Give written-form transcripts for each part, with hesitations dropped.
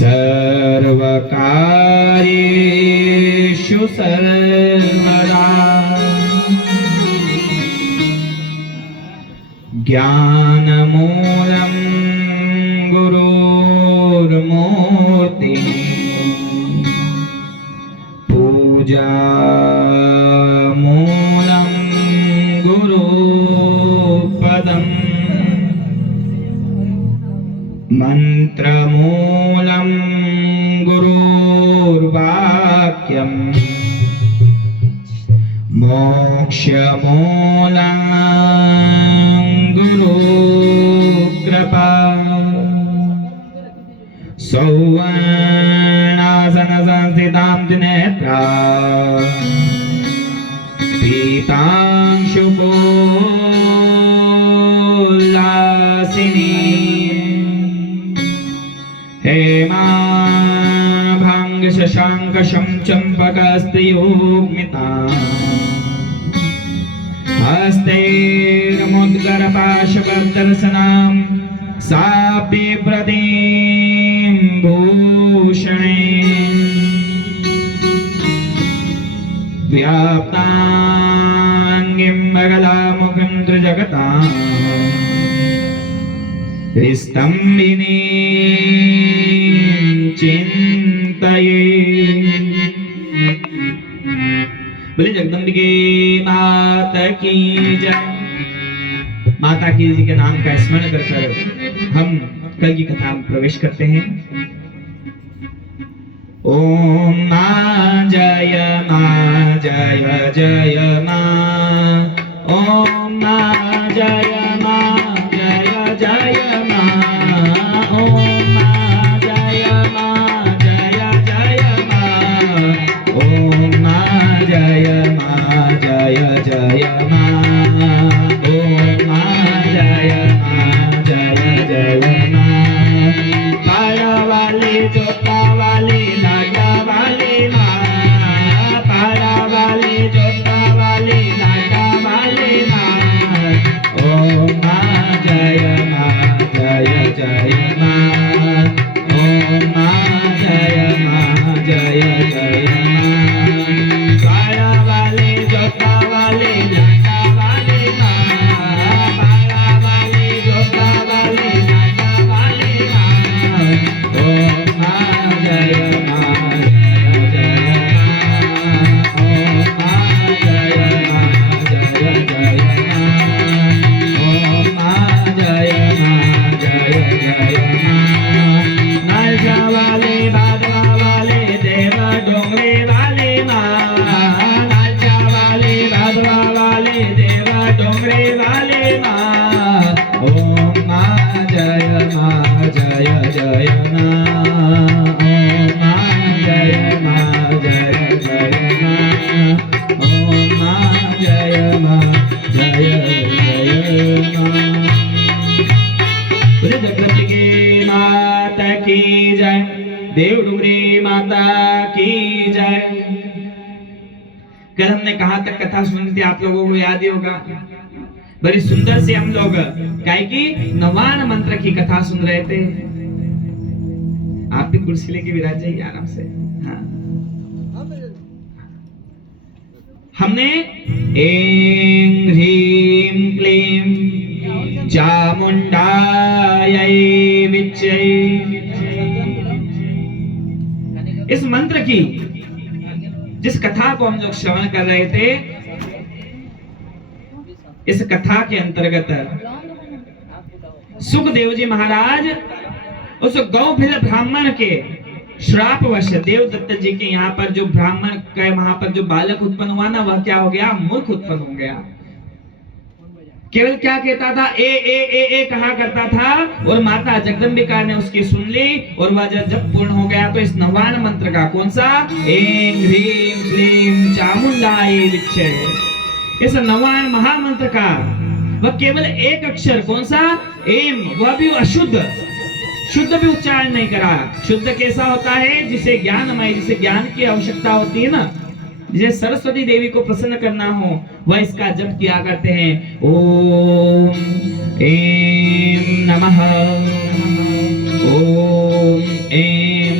सर्वकार्येषु सर्वदा ज्ञानमूलं गुरुर्मूर्ति पूजामूलं गुरुपदम् मंत्रमूलं गुरुर्वाक्यम् मोक्षमूलं गुरुकृपा सौवर्णासनसंस्थितां त्रिनेत्रा पीतांशुकोल्लासिनी हेमाभांग शशांकशं चंपकस्त्रियोग्मिता हस्तैर्मुद्गरपाशवदर्शनां सा बिभ्रतीं भूषणे व्याप्ताङ्गीं बगलामुखं त्रिजगतां स्तम्भिनी चिंतये। बोले जगदम्बिके माता की जय। माता की जी के नाम का स्मरण कर हम कल की कथा में प्रवेश करते हैं। ओम मां जय जय मां। ओम मां जय जय मां। ओम मां जय जय मां। ओम मां जय जय मां। ओम मां जय जय मां। पाड़ा वाली जोता वाली लाटा वाली मां। पाड़ा वाली जोता वाली लाटा वाली मां। ओम मां जय जय मां। ओम मां जय जय मां। पाड़ा वाली जोता वाली लाटा वाली मां। पाड़ा वाली जोता वाली लाटा वाली मां। ओम मां जय जय मां। ओम मां जय जय मां। ओम मां जय जय मां। नालजा वाले बादवा वाले देवा डोंगरे वाले मां। नालजा वाले बादवा वाले देवा डोंगरे वाले मां। ओम मां जय जय मां। ओम मां जय जय मां। ओम मां जय मां। जगदम्बिके माता की जय। देव डुंगरी माता की जय। कल हमने कहा तक कथा सुनी थी, आप लोगों को याद ही होगा। बड़ी सुंदर से हम लोग काय की नवान मंत्र की कथा सुन रहे थे। आप भी कुर्सी लेके विराज जाइए आराम से। हाँ, हमने ऐं ह्रीं क्लीं चामुंडायै विच्चे इस मंत्र की जिस कथा को हम लोग श्रवण कर रहे थे, इस कथा के अंतर्गत सुखदेव जी महाराज उस गौभिल ब्राह्मण के श्रापवश देवदत्त जी के यहाँ पर जो ब्राह्मण का वहां पर जो बालक उत्पन्न हुआ ना, वह क्या हो गया? मूर्ख उत्पन्न हो गया। केवल क्या कहता था? ए कहा करता था। और माता जगदम्बिका ने उसकी सुन ली और वह जब पूर्ण हो गया तो इस नवान मंत्र का, कौन सा? ऐं ह्रीं क्लीं चामुंडाय विच्चे, इस नवान महामंत्र का वह केवल एक अक्षर, कौन सा? एम, वह भी अशुद्ध, शुद्ध भी उच्चारण नहीं करा। शुद्ध कैसा होता है? जिसे ज्ञानमय, जिसे ज्ञान की आवश्यकता होती है ना, जिसे सरस्वती देवी को प्रसन्न करना हो, वह इसका जप किया करते हैं। ओम ऐं नमः, ओम ऐं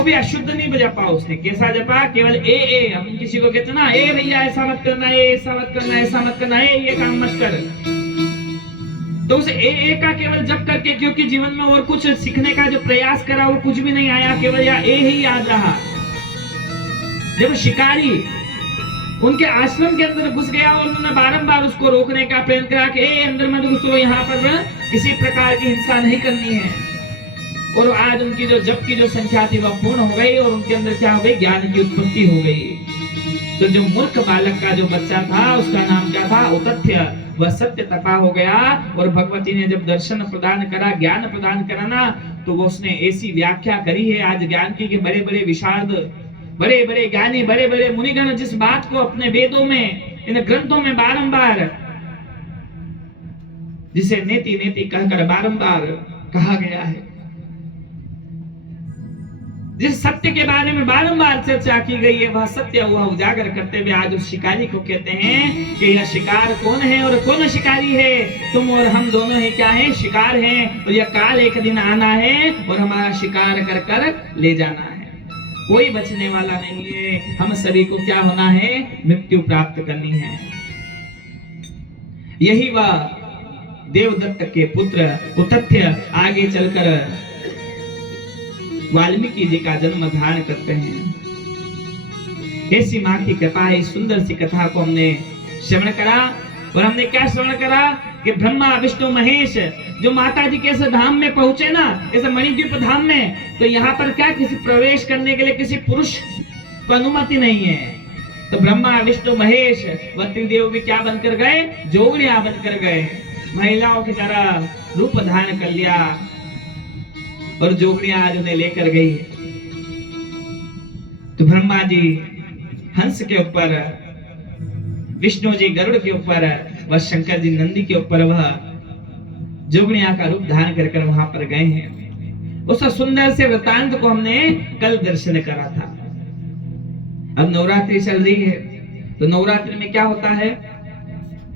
वो भी अशुद्ध नहीं जपा उसने। कैसा जपा? केवल ए। हम किसी को कहते ना, ए भैया ऐसा मत करना, ऐसा मत करना, ऐसा मत करना, ये काम मत कर, तो उस ए का केवल जप करके, क्योंकि जीवन में और कुछ सीखने का जो प्रयास करा वो कुछ भी नहीं आया, केवल या ए ही याद रहा। जब शिकारी उनके आश्रम के अंदर घुस गया और उन्होंने बारंबार उसको रोकने का प्रयत्न करा कि ए अंदर मत घुसो, यहाँ पर किसी प्रकार की हिंसा नहीं करनी है। और आज उनकी जो जप की जो संख्या थी वह पूर्ण हो गई और उनके अंदर क्या हो गई? ज्ञान की उत्पत्ति हो गई। तो जो मूर्ख बालक का जो बच्चा था उसका नाम क्या था? उतथ्य। वह सत्य तपा हो गया और भगवती ने जब दर्शन प्रदान करा, ज्ञान प्रदान करा ना, तो वो उसने ऐसी व्याख्या करी है आज ज्ञान की कि बड़े बड़े विशारद, बड़े बड़े ज्ञानी, बड़े बड़े मुनिगण जिस बात को अपने वेदों में, इन ग्रंथों में बारंबार, जिसे नेति नेति कहकर बारंबार कहा गया है, जिस सत्य के बारे में बारंबार चर्चा की गई है, वह सत्य हुआ उजागर करते हुए आज उस शिकारी को कहते हैं कि यह शिकार कौन है और कौन शिकारी है? तुम और हम दोनों ही क्या हैं? शिकार हैं। और यह काल एक दिन आना है और हमारा शिकार कर कर ले जाना है। कोई बचने वाला नहीं है। हम सभी को क्या होना है? मृत्यु प्राप्त करनी है। यही वह देवदत्त के पुत्र उतथ्य आगे चलकर वाल्मीकि जी का जन्म धारण करते हैं। ऐसी माँ की कृपा है। इस सुंदर सी कथा को हमने श्रवण करा और हमने क्या श्रवण करा कि ब्रह्मा विष्णु महेश जो माता जी के धाम में पहुंचे ना, ऐसे मणिद्वीप धाम में, तो यहाँ पर क्या किसी प्रवेश करने के लिए किसी पुरुष को अनुमति नहीं है। तो ब्रह्मा विष्णु महेश व त्रिदेव भी क्या बनकर गए? जोगड़ियां बनकर गए। महिलाओं की तरह रूप धारण कर लिया और जोगड़ियां आज उन्हें लेकर गई। तो ब्रह्मा जी हंस के ऊपर, विष्णु जी गरुड़ के ऊपर, वह शंकर जी नंदी के ऊपर वह जोगड़ियां का रूप धारण कर वहां पर गए हैं। उस सुंदर से वृतांत को हमने कल दर्शन करा था। अब नवरात्रि चल रही है, तो नवरात्रि में क्या होता है?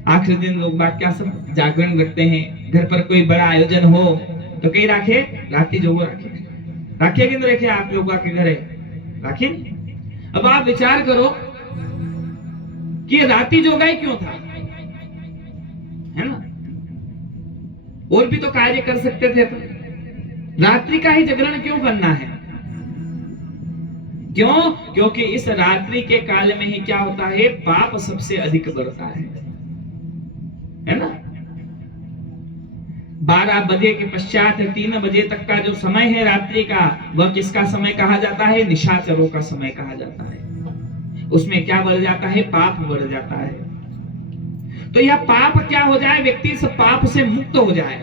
आखिरी दिन लोग बात क्या सब जागरण रखते हैं। घर पर कोई बड़ा आयोजन हो तो कई राखे रात्रि जोगो राखे कि रखे आप लोग के घरे राखे। अब आप विचार करो कि रात्रि जोगा ही क्यों था, है ना? और भी तो कार्य कर सकते थे, तो रात्रि का ही जागरण क्यों करना है? क्यों? क्योंकि इस रात्रि के काल में ही क्या होता है? पाप सबसे अधिक बढ़ता है ना? 12 बजे के पश्चात 3 बजे तक का जो समय है रात्रि का, वह किसका समय कहा जाता है? निशाचरों का समय कहा जाता है। उसमें क्या बढ़ जाता है? पाप बढ़ जाता है। तो यह पाप क्या हो जाए? व्यक्ति इस पाप से मुक्त हो जाए।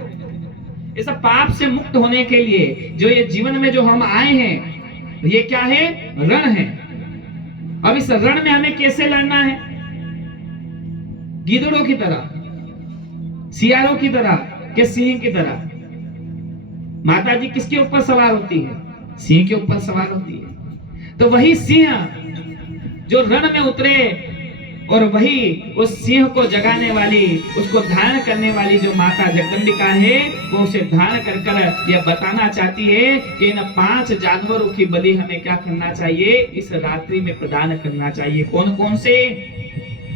इस पाप से मुक्त होने के लिए जो ये जीवन में जो हम आए हैं, ये क्या है? रण है। अब इस रण में हमें कैसे लड़ना है? गिद्धड़ों की तरह, सियारों की तरह, के सिंह की तरह। माता जी किसके ऊपर सवार होती है? सिंह के ऊपर सवार होती है। तो वही सिंह जो रण में उतरे और वही उस सिंह को जगाने वाली, उसको धारण करने वाली जो माता जगदम्बिका है, वो उसे धारण कर यह बताना चाहती है कि इन 5 जानवरों की बलि हमें क्या करना चाहिए? इस रात्रि में प्रदान करना चाहिए। कौन कौन से?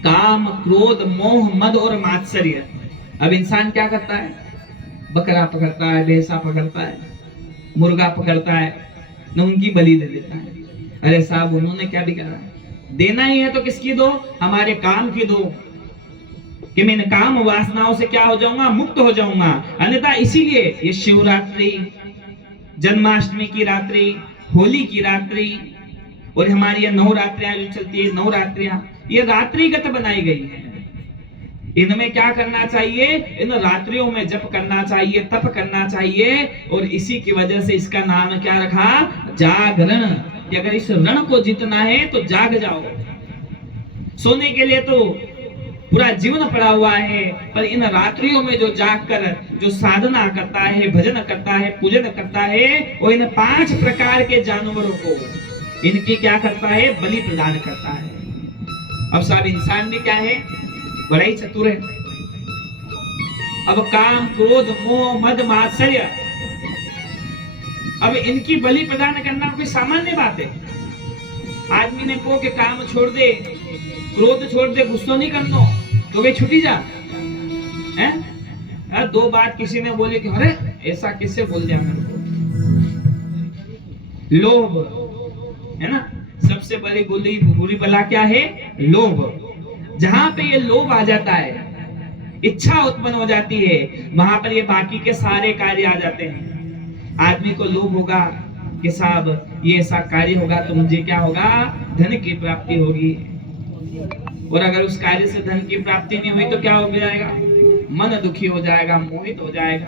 काम, क्रोध, मोह, मद और मात्सर्य। अब इंसान क्या करता है? बकरा पकड़ता है, भैंसा पकड़ता है, मुर्गा पकड़ता है, न उनकी बलि दे देता है। अरे साहब, उन्होंने क्या बिगाड़ा? देना ही है तो किसकी दो? हमारे काम की दो, कि मैं इन काम वासनाओं से क्या हो जाऊंगा? मुक्त हो जाऊंगा। अन्यथा इसीलिए ये शिवरात्रि, जन्माष्टमी की रात्रि, होली की रात्रि और हमारी ये नवरात्रियां जो चलती है, नवरात्रियां ये रात्रिगत बनाई गई है। इनमें क्या करना चाहिए? इन रात्रियों में जप करना चाहिए, तप करना चाहिए। और इसी की वजह से इसका नाम क्या रखा? जागरण। कि अगर इस रण को जीतना है तो जाग जाओ। सोने के लिए तो पूरा जीवन पड़ा हुआ है, पर इन रात्रियों में जो जागकर जो साधना करता है, भजन करता है, पूजन करता है, वो इन 5 प्रकार के जानवरों को इनकी क्या करता है? बलि प्रदान करता है। अब सब इंसान भी क्या है? बड़ा ही चतुर है। अब काम, क्रोध, मोह, मद, मात्सर्य, अब इनकी बलि प्रदान करना कोई सामान्य बात है? आदमी ने को के काम छोड़ दे, क्रोध छोड़ दे, गुस्सा नहीं करना तो वे छुटी जा हैं? दो बात किसी ने बोले कि अरे ऐसा किससे बोल दिया मेरे को? लोभ है ना, सबसे बड़ी बुरी बला क्या है? लोभ। जहां पे ये लोभ आ जाता है, इच्छा उत्पन्न हो जाती है, वहां पर ये बाकी के सारे कार्य आ जाते हैं। आदमी को लोभ होगा कि साहब ये ऐसा कार्य होगा तो मुझे क्या होगा? धन की प्राप्ति होगी। और अगर उस कार्य से धन की प्राप्ति नहीं हुई तो क्या हो जाएगा? मन दुखी हो जाएगा, मोहित हो जाएगा,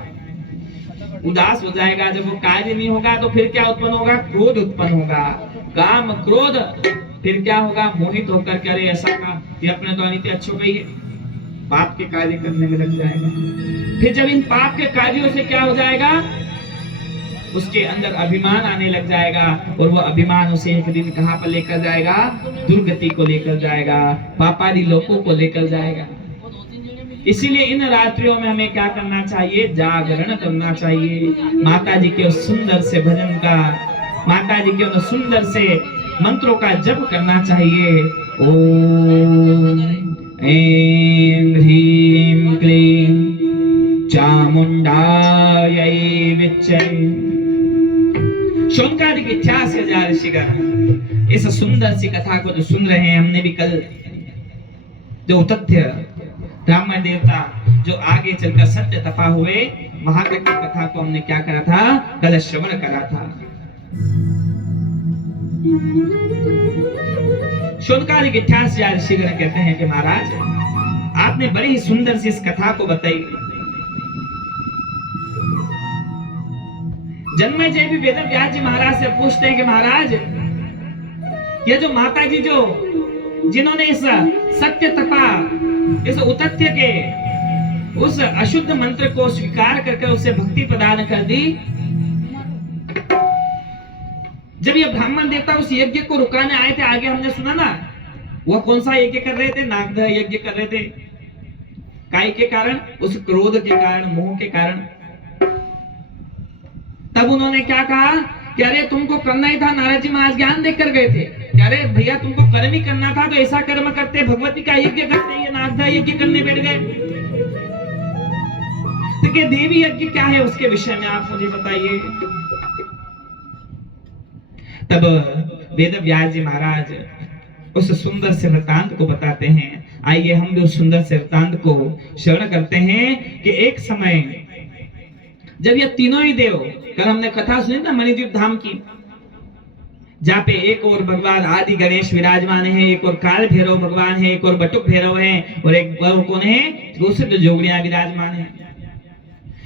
उदास हो जाएगा। जब वो कार्य नहीं होगा तो फिर क्या उत्पन्न होगा? क्रोध उत्पन्न होगा, काम क्रोध। फिर क्या होगा? मोहित होकर के अरे ऐसा का ये अपने तो अनित्य अच्छो गई है, पाप के कार्य करने में लग जाएगा। फिर जब इन पाप के कार्यों से क्या हो जाएगा? उसके अंदर अभिमान आने लग जाएगा, और वो अभिमान उसे एक दिन कहां पर लेकर जाएगा? दुर्गति को लेकर जाएगा, पापादी लोकों को लेकर जाएगा। इसीलिए इन रात्रियों में हमें क्या करना चाहिए? जागरण करना चाहिए। माता जी के उस सुंदर से भजन का, माता जी के उस सुंदर से मंत्रों का जप करना चाहिए। ओम ऐं ह्रीं क्लीं चामुंडायै विच्चे। शौनकादि के 86,000 ऋषिगण इस सुंदर सी कथा को जो सुन रहे हैं, हमने भी कल जो तथ्य ब्राह्मण देवता जो आगे चलकर सत्य तपा हुए, वहां तक की कथा को हमने क्या करा था? कल श्रवण करा था। शौनकादि के 88,000 ऋषिगण कहते हैं कि महाराज आपने बड़ी ही सुंदर सी इस कथा को बताई। जन्मेजय भी वेदव्यास जी महाराज से पूछते हैं कि महाराज ये जो माता जी जो जिन्होंने इस सत्य तपा, इस उतथ्य के उस अशुद्ध मंत्र को स्वीकार करके उसे भक्ति प्रदान कर दी, जब ये ब्राह्मण देवता उस यज्ञ को रुकाने आए थे, आगे हमने सुना ना, वो कौन सा यज्ञ कर रहे थे? नागदह यज्ञ कर रहे थे। काय के कारण? उस क्रोध के कारण, मोह के कारण। तब उन्होंने क्या कहा कि अरे तुमको करना ही था, नारद जी महाराज ज्ञान देकर गए थे, अरे भैया तुमको कर्म ही करना था तो ऐसा कर्म करते, भगवती का यज्ञ करते, ये नागदह यज्ञ करने बैठ गए। तो क्या देवी यज्ञ क्या है उसके विषय में आप मुझे बताइए। तब वेदव्यास जी महाराज उस सुंदर से वृतांत को बताते हैं। आइए हम भी उस सुंदर से वृतांत को श्रवण करते हैं कि एक समय जब ये तीनों ही देव, कल हमने कथा सुनी ना मणिद्वीप धाम की, जहाँ पे एक और भगवान आदि गणेश विराजमान है, एक और काल भैरव भगवान है, एक और बटुक भैरव है, और एक कौन है? दूसरे जोगड़ियां विराजमान है।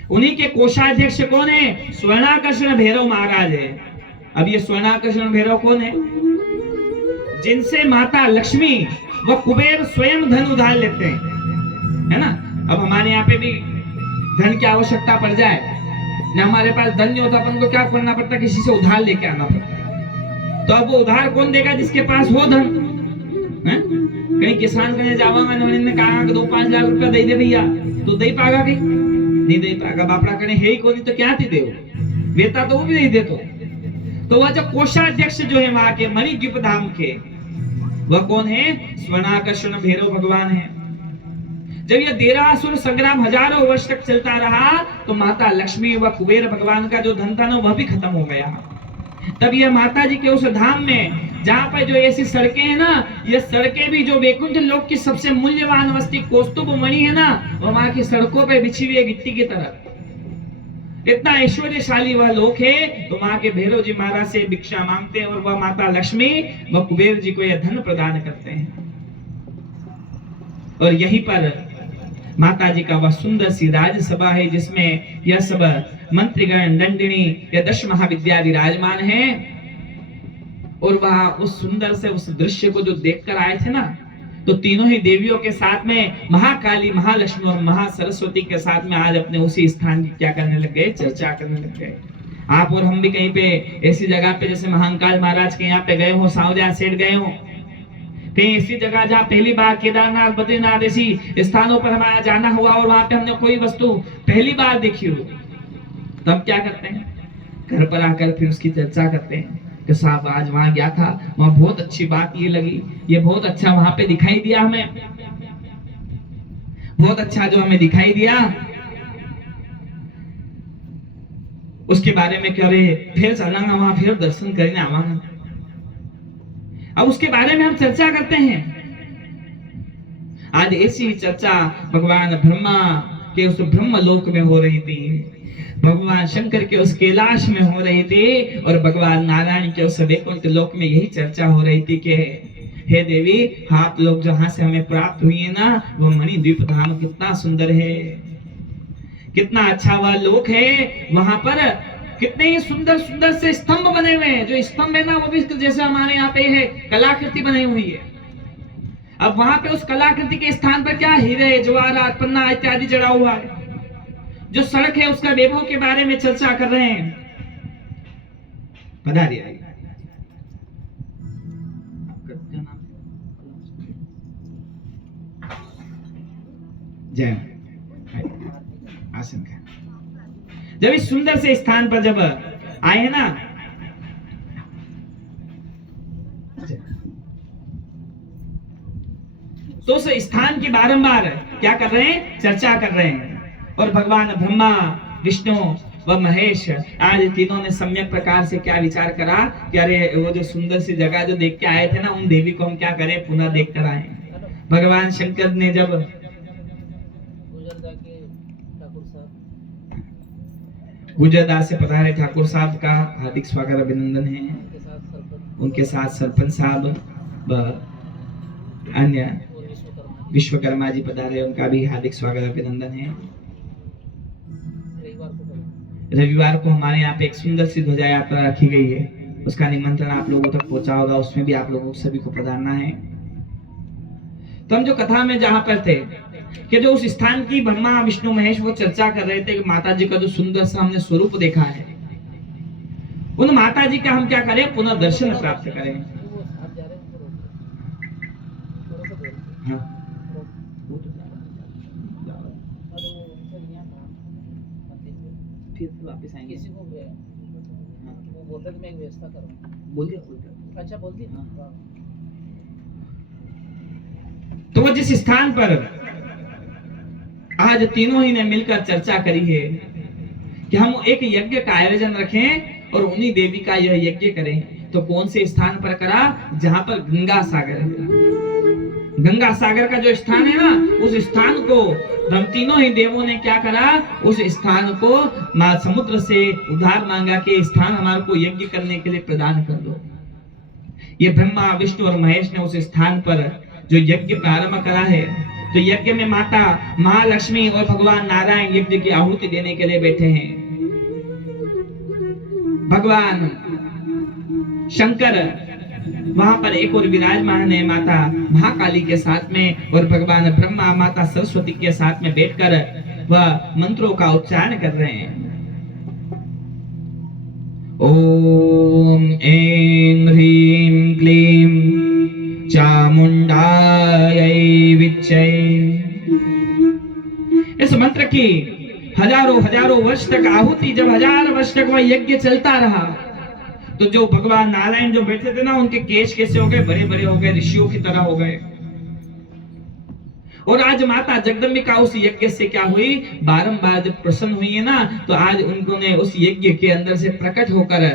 उन्हीं के कोषाध्यक्ष कौन है? स्वर्णाकर्षण भैरव महाराज है। अब ये स्वर्णाकर्षण भैरव कौन है? जिनसे माता लक्ष्मी व कुबेर स्वयं धन उधार लेते हैं, है ना। अब हमारे यहाँ पे भी धन की आवश्यकता पड़ जाए ना, हमारे पास धन नहीं होता, अपन को क्या करना पड़ता? किसी से उधार लेके आना पड़ता। तो अब वो उधार कौन देगा? जिसके पास हो धन है? कहीं किसान करने जावांगा, ने कहा कि 2-5 लाख रुपया दे दे भैया, तो दे पाएगा? कहीं नहीं दे पाएगा। बापड़ा करने है ही कोई, तो क्या थी देव वेता तो वो भी नहीं दे। तो वह जो कोषाध्यक्ष जो है वहां के मणिद्वीप धाम के, वह कौन है? स्वर्णाकर्षण भैरव भगवान है। जब यह देरासुर संग्राम हजारों वर्ष तक चलता रहा तो माता लक्ष्मी व कुबेर भगवान का जो धन था ना, वह भी खत्म हो गया। तब यह माता जी के उस धाम में, जहाँ पर जो ऐसी सड़कें हैं ना, ये सड़कें भी जो वैकुंठ लोक की सबसे मूल्यवान वस्तु कौस्तुभ मणि है ना, वहां की सड़कों पे बिछी हुई है गिट्टी की तरह। इतना ऐश्वर्यशाली वह लोक है। तो वहां के भैरव जी महाराज से भिक्षा मांगते हैं, और वह माता लक्ष्मी व कुबेर जी को यह धन प्रदान करते हैं। और यहीं पर माता जी का वह सुंदर सी राजसभा है, जिसमें यह सब मंत्रीगण, दंडिनी, यह 10 महाविद्या विराजमान है। और वह उस सुंदर से उस दृश्य को जो देखकर आए थे ना, तो तीनों ही देवियों के साथ में महाकाली, महालक्ष्मी और महासरस्वती के साथ में आज अपने उसी स्थान की क्या करने लग गए? चर्चा करने लग गए। आप और हम भी कहीं पे ऐसी जगह पे, जैसे महाकाल महाराज के यहाँ पे गए हो, सावजा सेठ गए हो, कहीं ऐसी जगह जहाँ पहली बार केदारनाथ, बद्रीनाथ ऐसी स्थानों पर हमारा जाना हुआ और वहां पे हमने कोई वस्तु पहली बार देखी हो, तब क्या करते हैं? घर पर आकर फिर उसकी चर्चा करते हैं कि साहब आज वहां गया था, वहां बहुत अच्छी बात ये लगी, ये बहुत अच्छा वहां पे दिखाई दिया हमें, बहुत अच्छा जो हमें दिखाई दिया, उसके बारे में कह रहे फिर चलांगा वहां, फिर दर्शन करने आवांगा। अब उसके बारे में हम चर्चा करते हैं। आज ऐसी चर्चा भगवान ब्रह्मा के उस ब्रह्म लोक में हो रही थी, भगवान शंकर के उस कैलाश में हो रही थी, और भगवान नारायण के उस वैकुंठ लोक में यही चर्चा हो रही थी कि हे देवी, आप लोग जहां से हमें प्राप्त हुई है ना, वो मणिद्वीप धाम कितना सुंदर है, कितना अच्छा वह लोक है। वहां पर कितने ही सुंदर सुंदर से स्तंभ बने हुए हैं, जो स्तंभ है ना वो भी जैसे हमारे यहाँ पे है कलाकृति बनी हुई है। अब वहां पे उस कलाकृति के स्थान पर क्या हीरे जवाहरात पन्ना इत्यादि जड़ा हुआ है। जो सड़क है उसका वैभव के बारे में चर्चा कर रहे हैं। पधारिए। जय आसन का। जब इस सुंदर से स्थान पर जब आए ना, तो उस स्थान की बारंबार क्या कर रहे हैं, चर्चा कर रहे हैं। और भगवान ब्रह्मा विष्णु व महेश आज तीनों ने सम्यक प्रकार से क्या विचार करा कि अरे वो जो सुंदर सी जगह जो देख के आए थे ना, उन देवी को हम क्या करें, पुनः देख कर आए। भगवान शंकर ने जब गुजरदास से पधारे ठाकुर साहब का हार्दिक स्वागत अभिनंदन है। उनके साथ सरपंच साहब व अन्य विश्वकर्मा जी पधारे, उनका भी हार्दिक स्वागत अभिनंदन है। रविवार को हमारे यहाँ पे एक सुंदर सी ध्वजा यात्रा रखी गई है, उसका निमंत्रण आप लोगों तक पहुंचा होगा, उसमें भी आप लोगों सभी को पधारना है। तो हम जो कथा में जहां पर थे कि जो उस स्थान की ब्रह्मा विष्णु महेश वो चर्चा कर रहे थे कि माता जी का जो सुंदर सा हमने स्वरूप देखा है, उन माता जी का हम क्या करें, पुनः दर्शन प्राप्त करें। हाँ। वापस आएंगे। किसी को वो बोल रहे थे मैं एक व्यवस्था करूं। बोल दिया। अच्छा बोल दिया। तो वो जिस स्थान पर आज तीनों ही ने मिलकर चर्चा करी है कि हम एक यज्ञ का आयोजन रखें और उन्हीं देवी का यह यज्ञ करें, तो कौन से स्थान पर करा, जहां पर गंगा सागर है। गंगा सागर का जो स्थान है ना, उस स्थान को हम तीनों ही देवों ने क्या करा, उस स्थान को मां समुद्र से उधार मांगा के स्थान हमारे को यज्ञ करने के लिए प्रदान कर दो। ये ब्रह्मा विष्णु और महेश ने उस स्थान पर जो यज्ञ प्रारंभ करा है, तो यज्ञ में माता महालक्ष्मी और भगवान नारायण यज्ञ की आहुति देने के लिए बैठे हैं। भगवान शंकर वहां पर एक और विराजमान है माता महाकाली के साथ में, और भगवान ब्रह्मा माता सरस्वती के साथ में बैठकर वह मंत्रों का उच्चारण कर रहे हैं। ओम ऐं ह्रीं क्लीं चामुंडायै विच्चे। इस मंत्र की हजारों वर्ष तक आहुति, जब 1000 वर्ष तक वह यज्ञ चलता रहा, तो जो भगवान नारायण जो बैठे थे ना, उनके केश कैसे हो गए, बड़े बड़े हो गए, ऋषियों की तरह हो गए। और आज माता जगदम्बिका उस यज्ञ से क्या हुई, बारंबार जब प्रसन्न हुई है ना, तो आज उनको ने उस यज्ञ के अंदर से प्रकट होकर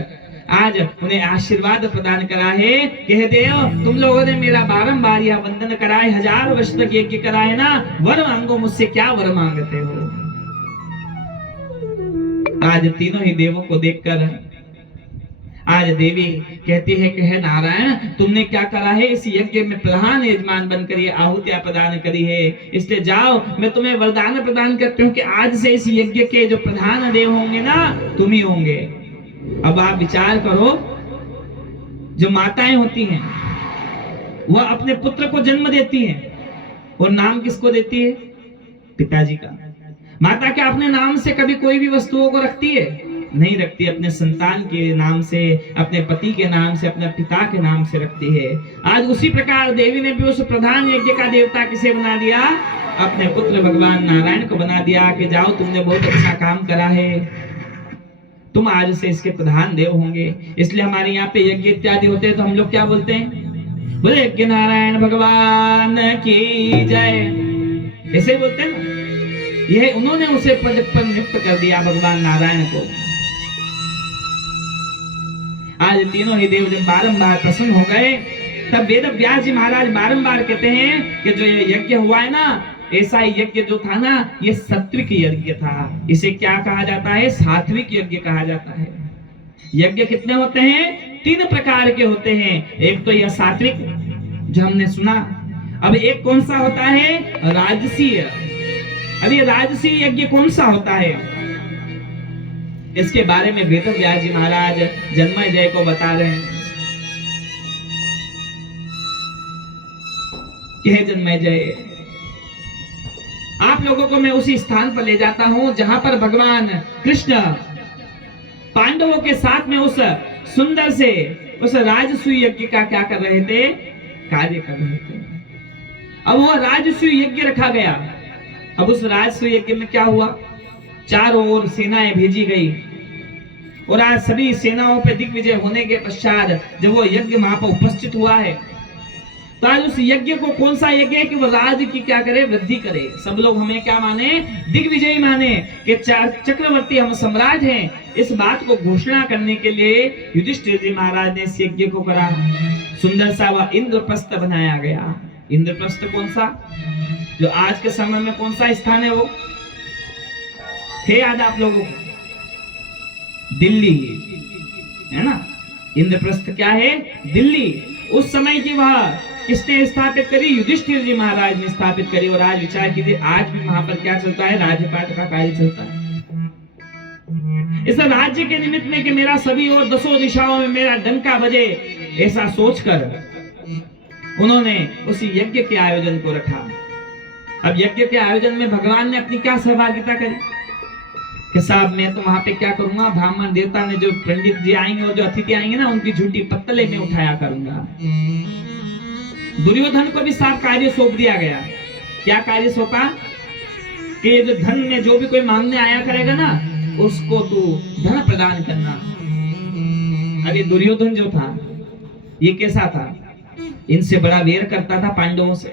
आज उन्हें आशीर्वाद प्रदान करा है कि हे देव, तुम लोगों ने मेरा बारंबार यह वंदन कराए, 1000 वर्ष तक यज्ञ कराए ना, वर मांगो मुझसे, क्या वर मांगते हो। आज तीनों ही देवों को देखकर आज देवी कहती है कि हे नारायण, तुमने क्या करा है, इस यज्ञ में प्रधान यजमान बनकर ये आहुतियां प्रदान करी है, इसलिए जाओ, मैं तुम्हें वरदान प्रदान करती हूँ कि आज से इस यज्ञ के जो प्रधान देव होंगे ना, तुम ही होंगे। अब आप विचार करो, जो माताएं होती हैं वह अपने पुत्र को जन्म देती हैं, और नाम किसको देती है, पिताजी का। माता क्या अपने नाम से कभी कोई भी वस्तुओं को रखती है, नहीं रखती। अपने संतान के नाम से, अपने पति के नाम से, अपने पिता के नाम से रखती है। आज उसी प्रकार देवी ने भी उस प्रधान यज्ञ का देवता किसे बना दिया, अपने पुत्र भगवान नारायण को बना दिया कि जाओ, तुमने बहुत अच्छा काम करा है, तुम आज से इसके प्रधान देव होंगे। इसलिए हमारे यहाँ पे यज्ञ इत्यादि होते हैं तो हम लोग क्या बोलते हैं, बोले यज्ञ नारायण भगवान की जय, ऐसे ही बोलते हैं ना। यह उन्होंने उसे पद पर नियुक्त कर दिया भगवान नारायण को। आज तीनों ही देव जब बारंबार प्रसन्न हो गए, तब वेद व्यास जी महाराज बारंबार कहते हैं कि जो ये यज्ञ हुआ है ना, ऐसा यज्ञ जो था ना, ये सात्विक यज्ञ था। इसे क्या कहा जाता है, सात्विक यज्ञ कहा जाता है। यज्ञ कितने होते हैं, 3 प्रकार के होते हैं। एक तो यह सात्विक जो हमने सुना, अब एक कौन सा होता है, राजसीय। अब ये राजसीय यज्ञ कौन सा होता है, इसके बारे में वेद व्यास जी महाराज जन्मेजय को बता रहे हैं। कहे जन्मेजय, आप लोगों को मैं उसी स्थान पर ले जाता हूं जहां पर भगवान कृष्ण पांडवों के साथ में उस सुंदर से उस राजसूय यज्ञ का क्या कर रहे थे, कार्य कर रहे थे। अब वो राजसूय यज्ञ रखा गया। अब उस राजसूय यज्ञ में क्या हुआ, चारों ओर सेनाएं भेजी गई और आज सभी सेनाओं पे दिग्विजय होने के पश्चात जब वो यज्ञ वहां पर उपस्थित हुआ है, तो आज उस यज्ञ को कौन सा यज्ञ है कि वो राज की क्या करे, वृद्धि करे। सब लोग हमें क्या माने, दिग्विजयी माने कि चक्रवर्ती हम सम्राट हैं। इस बात को घोषणा करने के लिए युधिष्ठिर जी महाराज ने इस यज्ञ को करा। सुंदर सा वह इंद्रप्रस्थ बनाया गया। इंद्रप्रस्थ कौन सा, जो आज के समय में कौन सा स्थान है, वो है याद आप लोगों को, दिल्ली है ना। इंद्रप्रस्थ क्या है, दिल्ली। उस समय की वह किसने स्थापित करी, युधिष्ठिर जी महाराज ने स्थापित करी। और आज विचार कीजिए, आज भी वहां पर क्या चलता है, राज्यपाट का कार्य चलता है। इस राज्य के निमित्त में कि मेरा सभी और 10 दिशाओं में मेरा डंका बजे, ऐसा सोचकर उन्होंने उसी यज्ञ के आयोजन को रखा। अब यज्ञ के आयोजन में भगवान ने अपनी क्या सहभागिता करी कि साहब मैं तो वहां पे क्या करूंगा, ब्राह्मण देवता ने जो पंडित जी आएंगे और जो अतिथि आएंगे ना, उनकी झूठी पत्तले में उठाया करूंगा। दुर्योधन को भी साफ कार्य सौंप दिया गया। क्या कार्य सौंपा कि ये जो धन में जो भी कोई मांगने आया करेगा ना, उसको तू धन प्रदान करना। अरे दुर्योधन जो था ये कैसा था, इनसे बड़ा वेर करता था पांडवों से।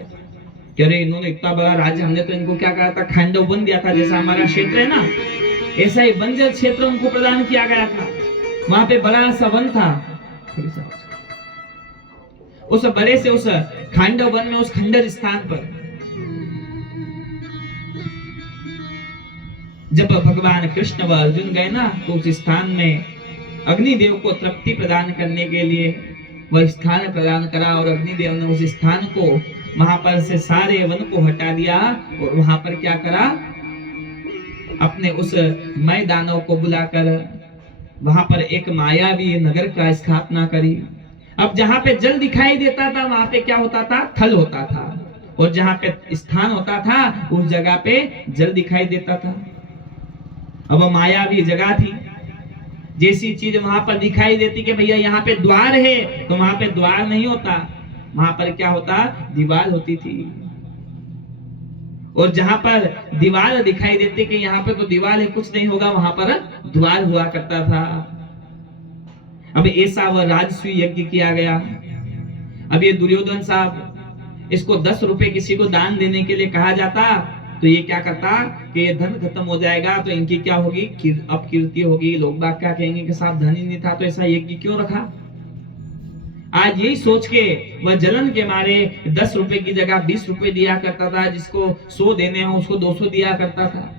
अरे इन्होंने इतना बड़ा राज्य, हमने तो इनको क्या कहा था, खांडव वन दिया था। जैसा हमारा क्षेत्र है ना, ऐसा ही बंजर क्षेत्र उनको प्रदान किया गया था। वहां पे बड़ा सा वन था, उस बड़े से उस खांडव वन में, उस खंडर स्थान पर जब भगवान कृष्ण व अर्जुन गए ना, तो उस स्थान में अग्निदेव को तृप्ति प्रदान करने के लिए वह स्थान प्रदान करा। और अग्निदेव ने उस स्थान को, वहां पर से सारे वन को हटा दिया और वहां पर क्या करा, अपने उस मैदानों को बुलाकर वहां पर एक मायावी नगर का स्थापना करी। अब जहां पे जल दिखाई देता था वहां पे क्या होता था, थल होता था। और जहां पे स्थान होता था उस जगह पे जल दिखाई देता था। अब वो मायावी जगह थी। जैसी चीज वहां पर दिखाई देती कि भैया यहाँ पे द्वार है, तो वहां पे द्वार नहीं होता, वहां पर क्या होता, दीवार होती थी। और जहां पर दीवार दिखाई देती कि यहाँ पे तो दीवार है, कुछ नहीं होगा, वहां पर द्वार हुआ करता था। अब ऐसा वह राजसूय यज्ञ किया गया। अब ये दुर्योधन साहब, इसको 10 रुपए किसी को दान देने के लिए कहा जाता, तो ये क्या करता कि ये धन खत्म हो जाएगा तो इनकी क्या होगी, अपकीर्ति होगी, लोग बात क्या कहेंगे कि साहब धन ही नहीं था तो ऐसा यज्ञ क्यों रखा। आज यही सोच के वह जलन के मारे 10 रुपए की जगह 20 रुपए दिया करता था। जिसको 100 देने हो उसको 200 दिया करता था।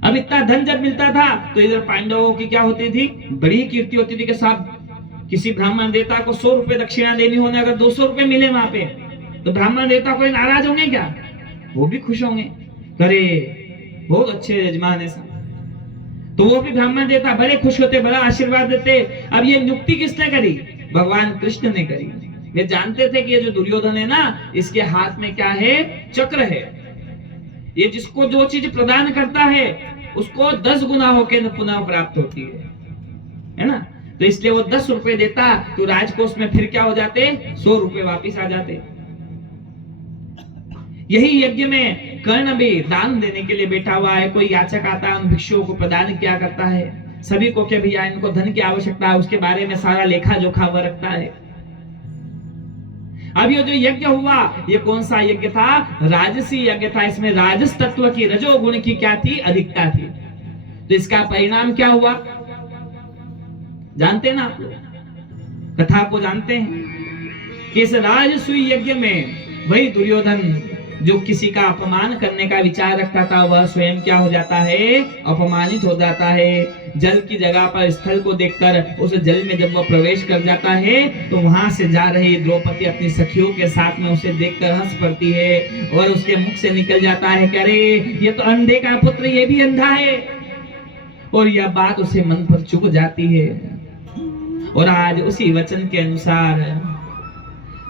अब इतना धन जब मिलता था तो इधर पांडवों की क्या होती थी, बड़ी कीर्ति होती थी कि साहब किसी ब्राह्मण देवता को 100 रुपए दक्षिणा देनी होने, अगर 200 रुपए मिले वहां पे, तो ब्राह्मण देवता कोई नाराज होंगे क्या, वो भी खुश होंगे, अरे बहुत अच्छे यजमान है। तो वो भी ब्राह्मण देवता बड़े खुश होते, बड़ा आशीर्वाद देते। अब ये नियुक्ति किसने करी, भगवान कृष्ण ने करी। ये जानते थे कि ये जो दुर्योधन है ना, इसके हाथ में क्या है, चक्र है। ये जिसको जो चीज प्रदान करता है उसको 10 गुना होकर पुनः प्राप्त होती है ना। तो इसलिए वो 10 रुपए देता तो राजकोष में फिर क्या हो जाते, 100 रुपए वापिस आ जाते। यही यज्ञ में कर्ण भी दान देने के लिए बैठा हुआ है। कोई याचक आता है, उन भिक्षुओं को प्रदान किया करता है। सभी को कि भैया इनको धन की आवश्यकता है, उसके बारे में सारा लेखा जोखा वह रखता है। अब ये जो यज्ञ हुआ, ये कौन सा यज्ञ था? राजसी यज्ञ था। इसमें राजस तत्व की, रजोगुण की क्या थी? अधिकता थी। तो इसका परिणाम क्या हुआ? जानते हैं ना आप लोग, कथा को जानते हैं कि इस राजसूय यज्ञ में वही दुर्योधन जो किसी का अपमान करने का विचार रखता था, वह स्वयं क्या हो जाता है? अपमानित हो जाता है। जल की जगह पर स्थल को देखकर उस जल में जब वह प्रवेश कर जाता है तो वहां से जा रही द्रौपदी अपनी सखियों के साथ में उसे देखकर हंस पड़ती है और उसके मुख से निकल जाता है कि अरे ये तो अंधे का पुत्र, ये भी अंधा है। और यह बात उसे मन पर चुभ जाती है। और आज उसी वचन के अनुसार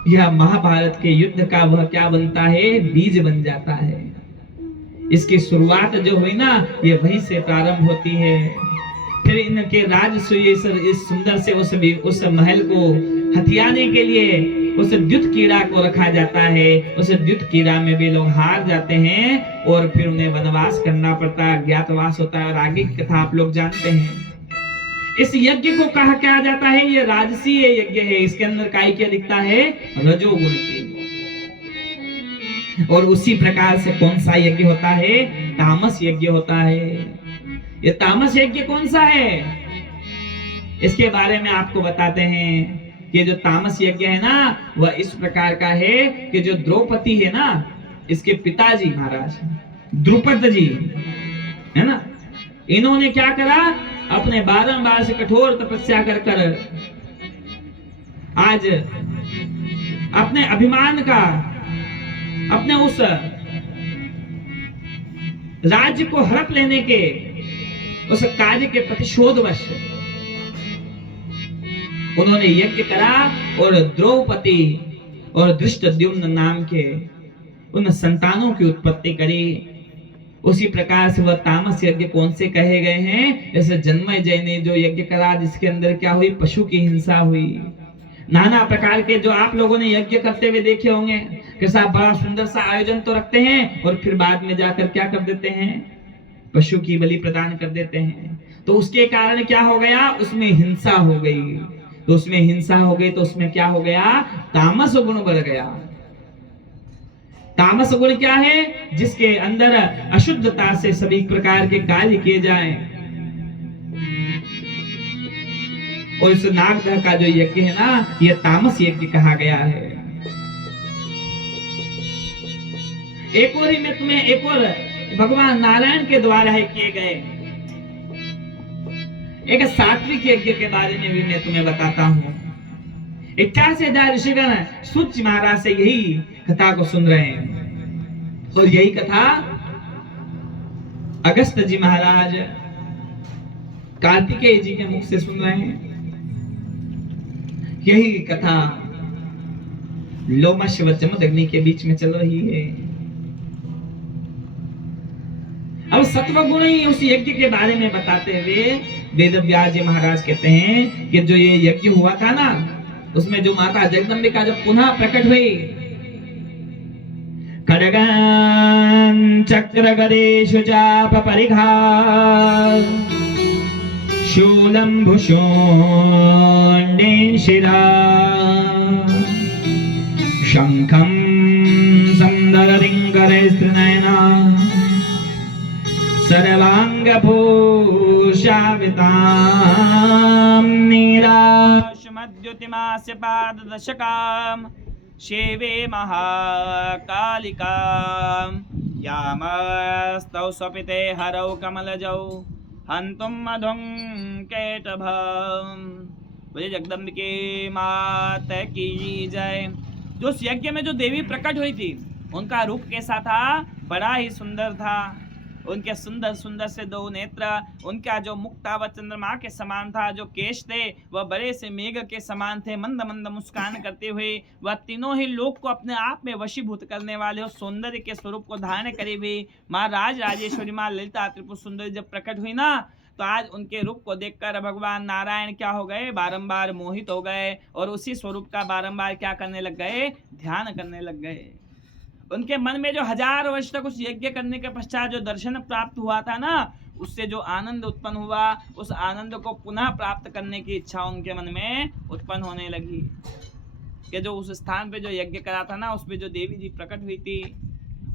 यह महाभारत के युद्ध का वह क्या बनता है? बीज बन जाता है। इसकी शुरुआत जो हुई ना, ये वहीं से प्रारंभ होती है। फिर इनके राजसूय इस सुंदर से उस महल को हथियाने के लिए उस द्युत कीड़ा को रखा जाता है। उस द्युत कीड़ा में भी लोग हार जाते हैं और फिर उन्हें वनवास करना पड़ता है, अज्ञातवास होता है। और आगे की कथा आप लोग जानते हैं। इस यज्ञ को कहा क्या जाता है? ये राजसीय यज्ञ है। इसके अंदर काय की अधिकता है? रजोगुण की। और उसी प्रकार से कौन सा यज्ञ होता है? तामस यज्ञ होता है। ये तामस यज्ञ कौन सा है? इसके बारे में आपको बताते हैं कि जो तामस यज्ञ है ना, वह इस प्रकार का है कि जो द्रौपदी है ना, इसके पिताजी महाराज द्रुपद जी है ना, इन्होंने क्या करा? अपने बारंबार से कठोर तपस्या कर कर आज अपने अभिमान का, अपने उस राज्य को हड़प लेने के उस कार्य के प्रतिशोधवश उन्होंने यज्ञ करा और द्रौपदी और धृष्टद्युम्न नाम के उन संतानों की उत्पत्ति करी। उसी प्रकार से वह तामस यज्ञ कौन से कहे गए हैं? जैसे जन्मेजय ने जो यज्ञ करा, जिसके अंदर क्या हुई? पशु की हिंसा हुई। नाना प्रकार के जो आप लोगों ने यज्ञ करते हुए देखे होंगे, कैसा बड़ा सुंदर सा आयोजन तो रखते हैं और फिर बाद में जाकर क्या कर देते हैं? पशु की बलि प्रदान कर देते हैं। तो उसके कारण क्या हो गया? उसमें हिंसा हो गई। तो उसमें हिंसा हो गई तो उसमें क्या हो गया? तामस गुण बढ़ गया। तामस गुण क्या है? जिसके अंदर अशुद्धता से सभी प्रकार के कार्य किए जाएं। और इस नागदह का जो यज्ञ है ना, यह तामस यज्ञ कहा गया है। एक और ही में तुम्हें एक और भगवान नारायण के द्वारा है किए गए एक सात्विक यज्ञ के बारे में भी मैं तुम्हें बताता हूँ। 88,000 ऋषिगण सूच महाराज से यही कथा को सुन रहे हैं। और यही कथा अगस्त जी महाराज कार्तिकेय जी के मुख से सुन रहे हैं। यही कथा लोमश व जमदग्नि के बीच में चल रही है। अब सत्वगुण ही उस यज्ञ के बारे में बताते हुए वेदव्यास जी महाराज कहते हैं कि जो ये यज्ञ हुआ था ना, उसमें जो माता जगदम्बिका जब पुनः प्रकट हुई, खड्गं चक्र गदेषु चाप परिघा शूलं भुशोण्डेन शिरा शंखं संदरदिङ्करैस्त्रिनयना सर्वांगभूषावितां नीराश्मद्युतिमास्य पाददशकां शेवे महाकालिकां यामस्तौ स्वपिते हरौ कमलजौ हन्तुं मधुं केटभं। बोले जगदम्बिके माता की जय। जो उस यज्ञ में जो देवी प्रकट हुई थी, उनका रूप कैसा था? बड़ा ही सुंदर था। उनके सुंदर सुंदर से दो नेत्र, उनका जो मुख था वह चंद्रमा के समान था, जो केश थे वह बड़े से मेघ के समान थे। मंद मंद मुस्कान करते हुए वह तीनों ही लोक को अपने आप में वशीभूत करने वाले उस सौंदर्य के स्वरूप को धारण करे हुए महाराज राजेश्वरी माँ ललिता त्रिपुर सुंदरी जब प्रकट हुई ना, तो आज उनके रूप को देखकर भगवान नारायण क्या हो गए? बारंबार मोहित हो गए और उसी स्वरूप का बारंबार क्या करने लग गए? ध्यान करने लग गए। उनके मन में जो 1000 वर्ष तक उस यज्ञ करने के पश्चात जो दर्शन प्राप्त हुआ था ना, उससे जो आनंद उत्पन्न हुआ, उस आनंद को पुनः प्राप्त करने की इच्छा उनके मन में उत्पन्न होने लगी कि जो उस स्थान पे जो यज्ञ करा था ना, उस पे जो देवी जी प्रकट हुई थी,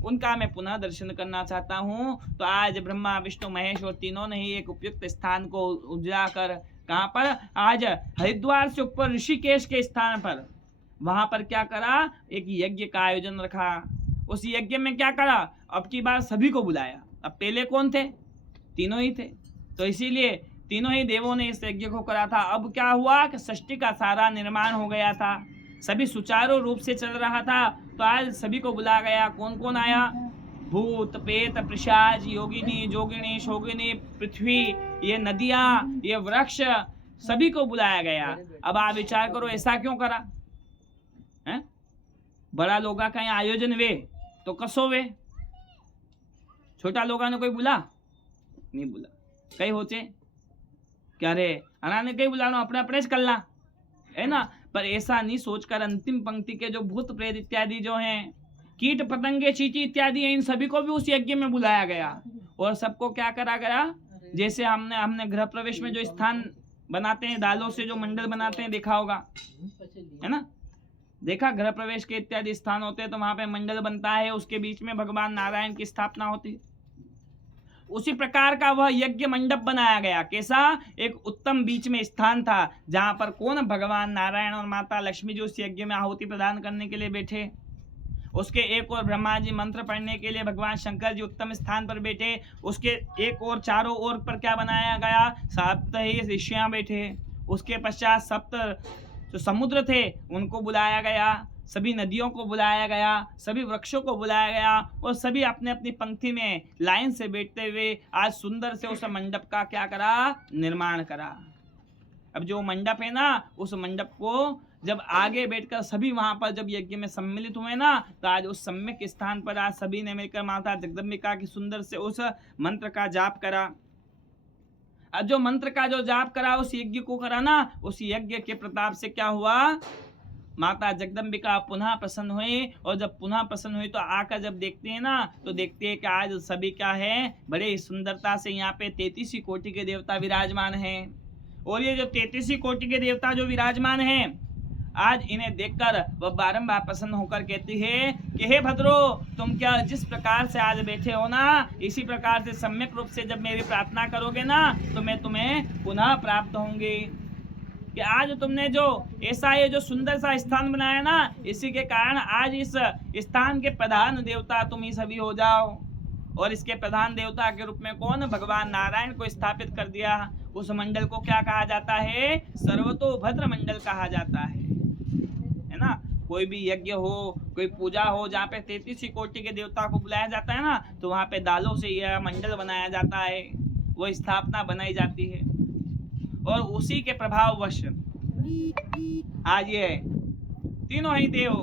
उनका मैं पुनः दर्शन करना चाहता हूँ। तो आज ब्रह्मा विष्णु महेश और तीनों ने ही एक उपयुक्त स्थान को उजला कर, कहाँ पर, आज हरिद्वार से ऊपर ऋषिकेश के स्थान पर, वहां पर क्या करा, एक यज्ञ का आयोजन रखा। उस यज्ञ में क्या करा, अब की बार सभी को बुलाया। अब पहले कौन थे, तीनों ही थे, तो इसीलिए तीनों ही देवों ने इस यज्ञ को करा था। अब क्या हुआ कि सृष्टि का सारा निर्माण हो गया था, सभी सुचारू रूप से चल रहा था। तो आज सभी को बुला गया। कौन कौन आया, भूत प्रेत पिशाच योगिनी जोगिनी शोगिनी पृथ्वी, ये नदियां, ये वृक्ष, सभी को बुलाया गया। अब आप विचार करो ऐसा क्यों करा है? बड़ा लोगा का आयोजन वे तो कसो वे, छोटा लोगा ने कोई बुला नहीं बुला, कई होते क्या रे अना ने कई बुलाना, अपने अपने ज कल्ला है ना। पर ऐसा नहीं सोचकर अंतिम पंक्ति के जो भूत प्रेत इत्यादि जो हैं, कीट पतंगे चींटी इत्यादि, इन सभी को भी उस यज्ञ में बुलाया गया। और सबको क्या करा गया, जैसे हमने गृह प्रवेश में जो स्थान बनाते हैं, दालों से जो मंडल बनाते हैं, देखा होगा है ना, देखा गृह प्रवेश के इत्यादि स्थान होते हैं, तो वहां पे मंडल बनता है, उसके बीच में भगवान नारायण की स्थापना होती है। उसी प्रकार का वह यज्ञ मंडप बनाया गया। कैसा, एक उत्तम बीच में स्थान था, जहां पर कौन, भगवान नारायण और माता लक्ष्मी जी उस यज्ञ में आहुति प्रदान करने के लिए बैठे। उसके एक और ब्रह्मा जी मंत्र पढ़ने के लिए भगवान शंकर जी उत्तम स्थान पर बैठे। उसके एक और चारों ओर पर क्या बनाया गया, सप्त ही ऋषियां बैठे। उसके पश्चात सप्त जो समुद्र थे उनको बुलाया गया, सभी नदियों को बुलाया गया, सभी वृक्षों को बुलाया गया, और सभी अपने अपनी पंक्ति में लाइन से बैठते हुए आज सुंदर से उस मंडप का क्या करा, निर्माण करा। अब जो मंडप है ना, उस मंडप को जब आगे बैठकर सभी वहां पर जब यज्ञ में सम्मिलित हुए ना, तो आज उस सम्यक स्थान पर आज सभी ने मिलकर माता जगदम्बिका की सुंदर से उस मंत्र का जाप करा। अब जो मंत्र का जो जाप करा, उस यज्ञ को करा ना, उस यज्ञ के प्रताप से क्या हुआ, माता जगदम्बिका पुनः प्रसन्न हुई। और जब पुनः प्रसन्न हुई तो आकर जब देखते हैं ना, तो देखते हैं कि आज सभी क्या है, बड़े सुंदरता से यहाँ पे 33 कोटि के देवता विराजमान हैं। और ये जो 33 कोटि के देवता जो विराजमान हैं, आज इन्हें देखकर वह बारंबार प्रसन्न होकर कहती है कि हे भद्रो, तुम क्या जिस प्रकार से आज बैठे हो ना, इसी प्रकार से सम्यक रूप से जब मेरी प्रार्थना करोगे ना, तो मैं तुम्हें पुनः प्राप्त होंगी। कि आज तुमने जो ऐसा ये जो सुंदर सा स्थान बनाया ना, इसी के कारण आज इस स्थान के प्रधान देवता तुम ही सभी हो जाओ। और इसके प्रधान देवता के रूप में कौन, भगवान नारायण को स्थापित कर दिया। उस मंडल को क्या कहा जाता है, सर्वतोभद्र मंडल कहा जाता है ना। कोई भी यज्ञ हो, कोई पूजा हो, जहाँ पे 33 कोटि के देवता को बुलाया जाता है ना, तो वहाँ पे दालों से यह मंडल बनाया जाता है, वो स्थापना बनाई जाती है। और उसी के प्रभाववश आज ये तीनों ही देव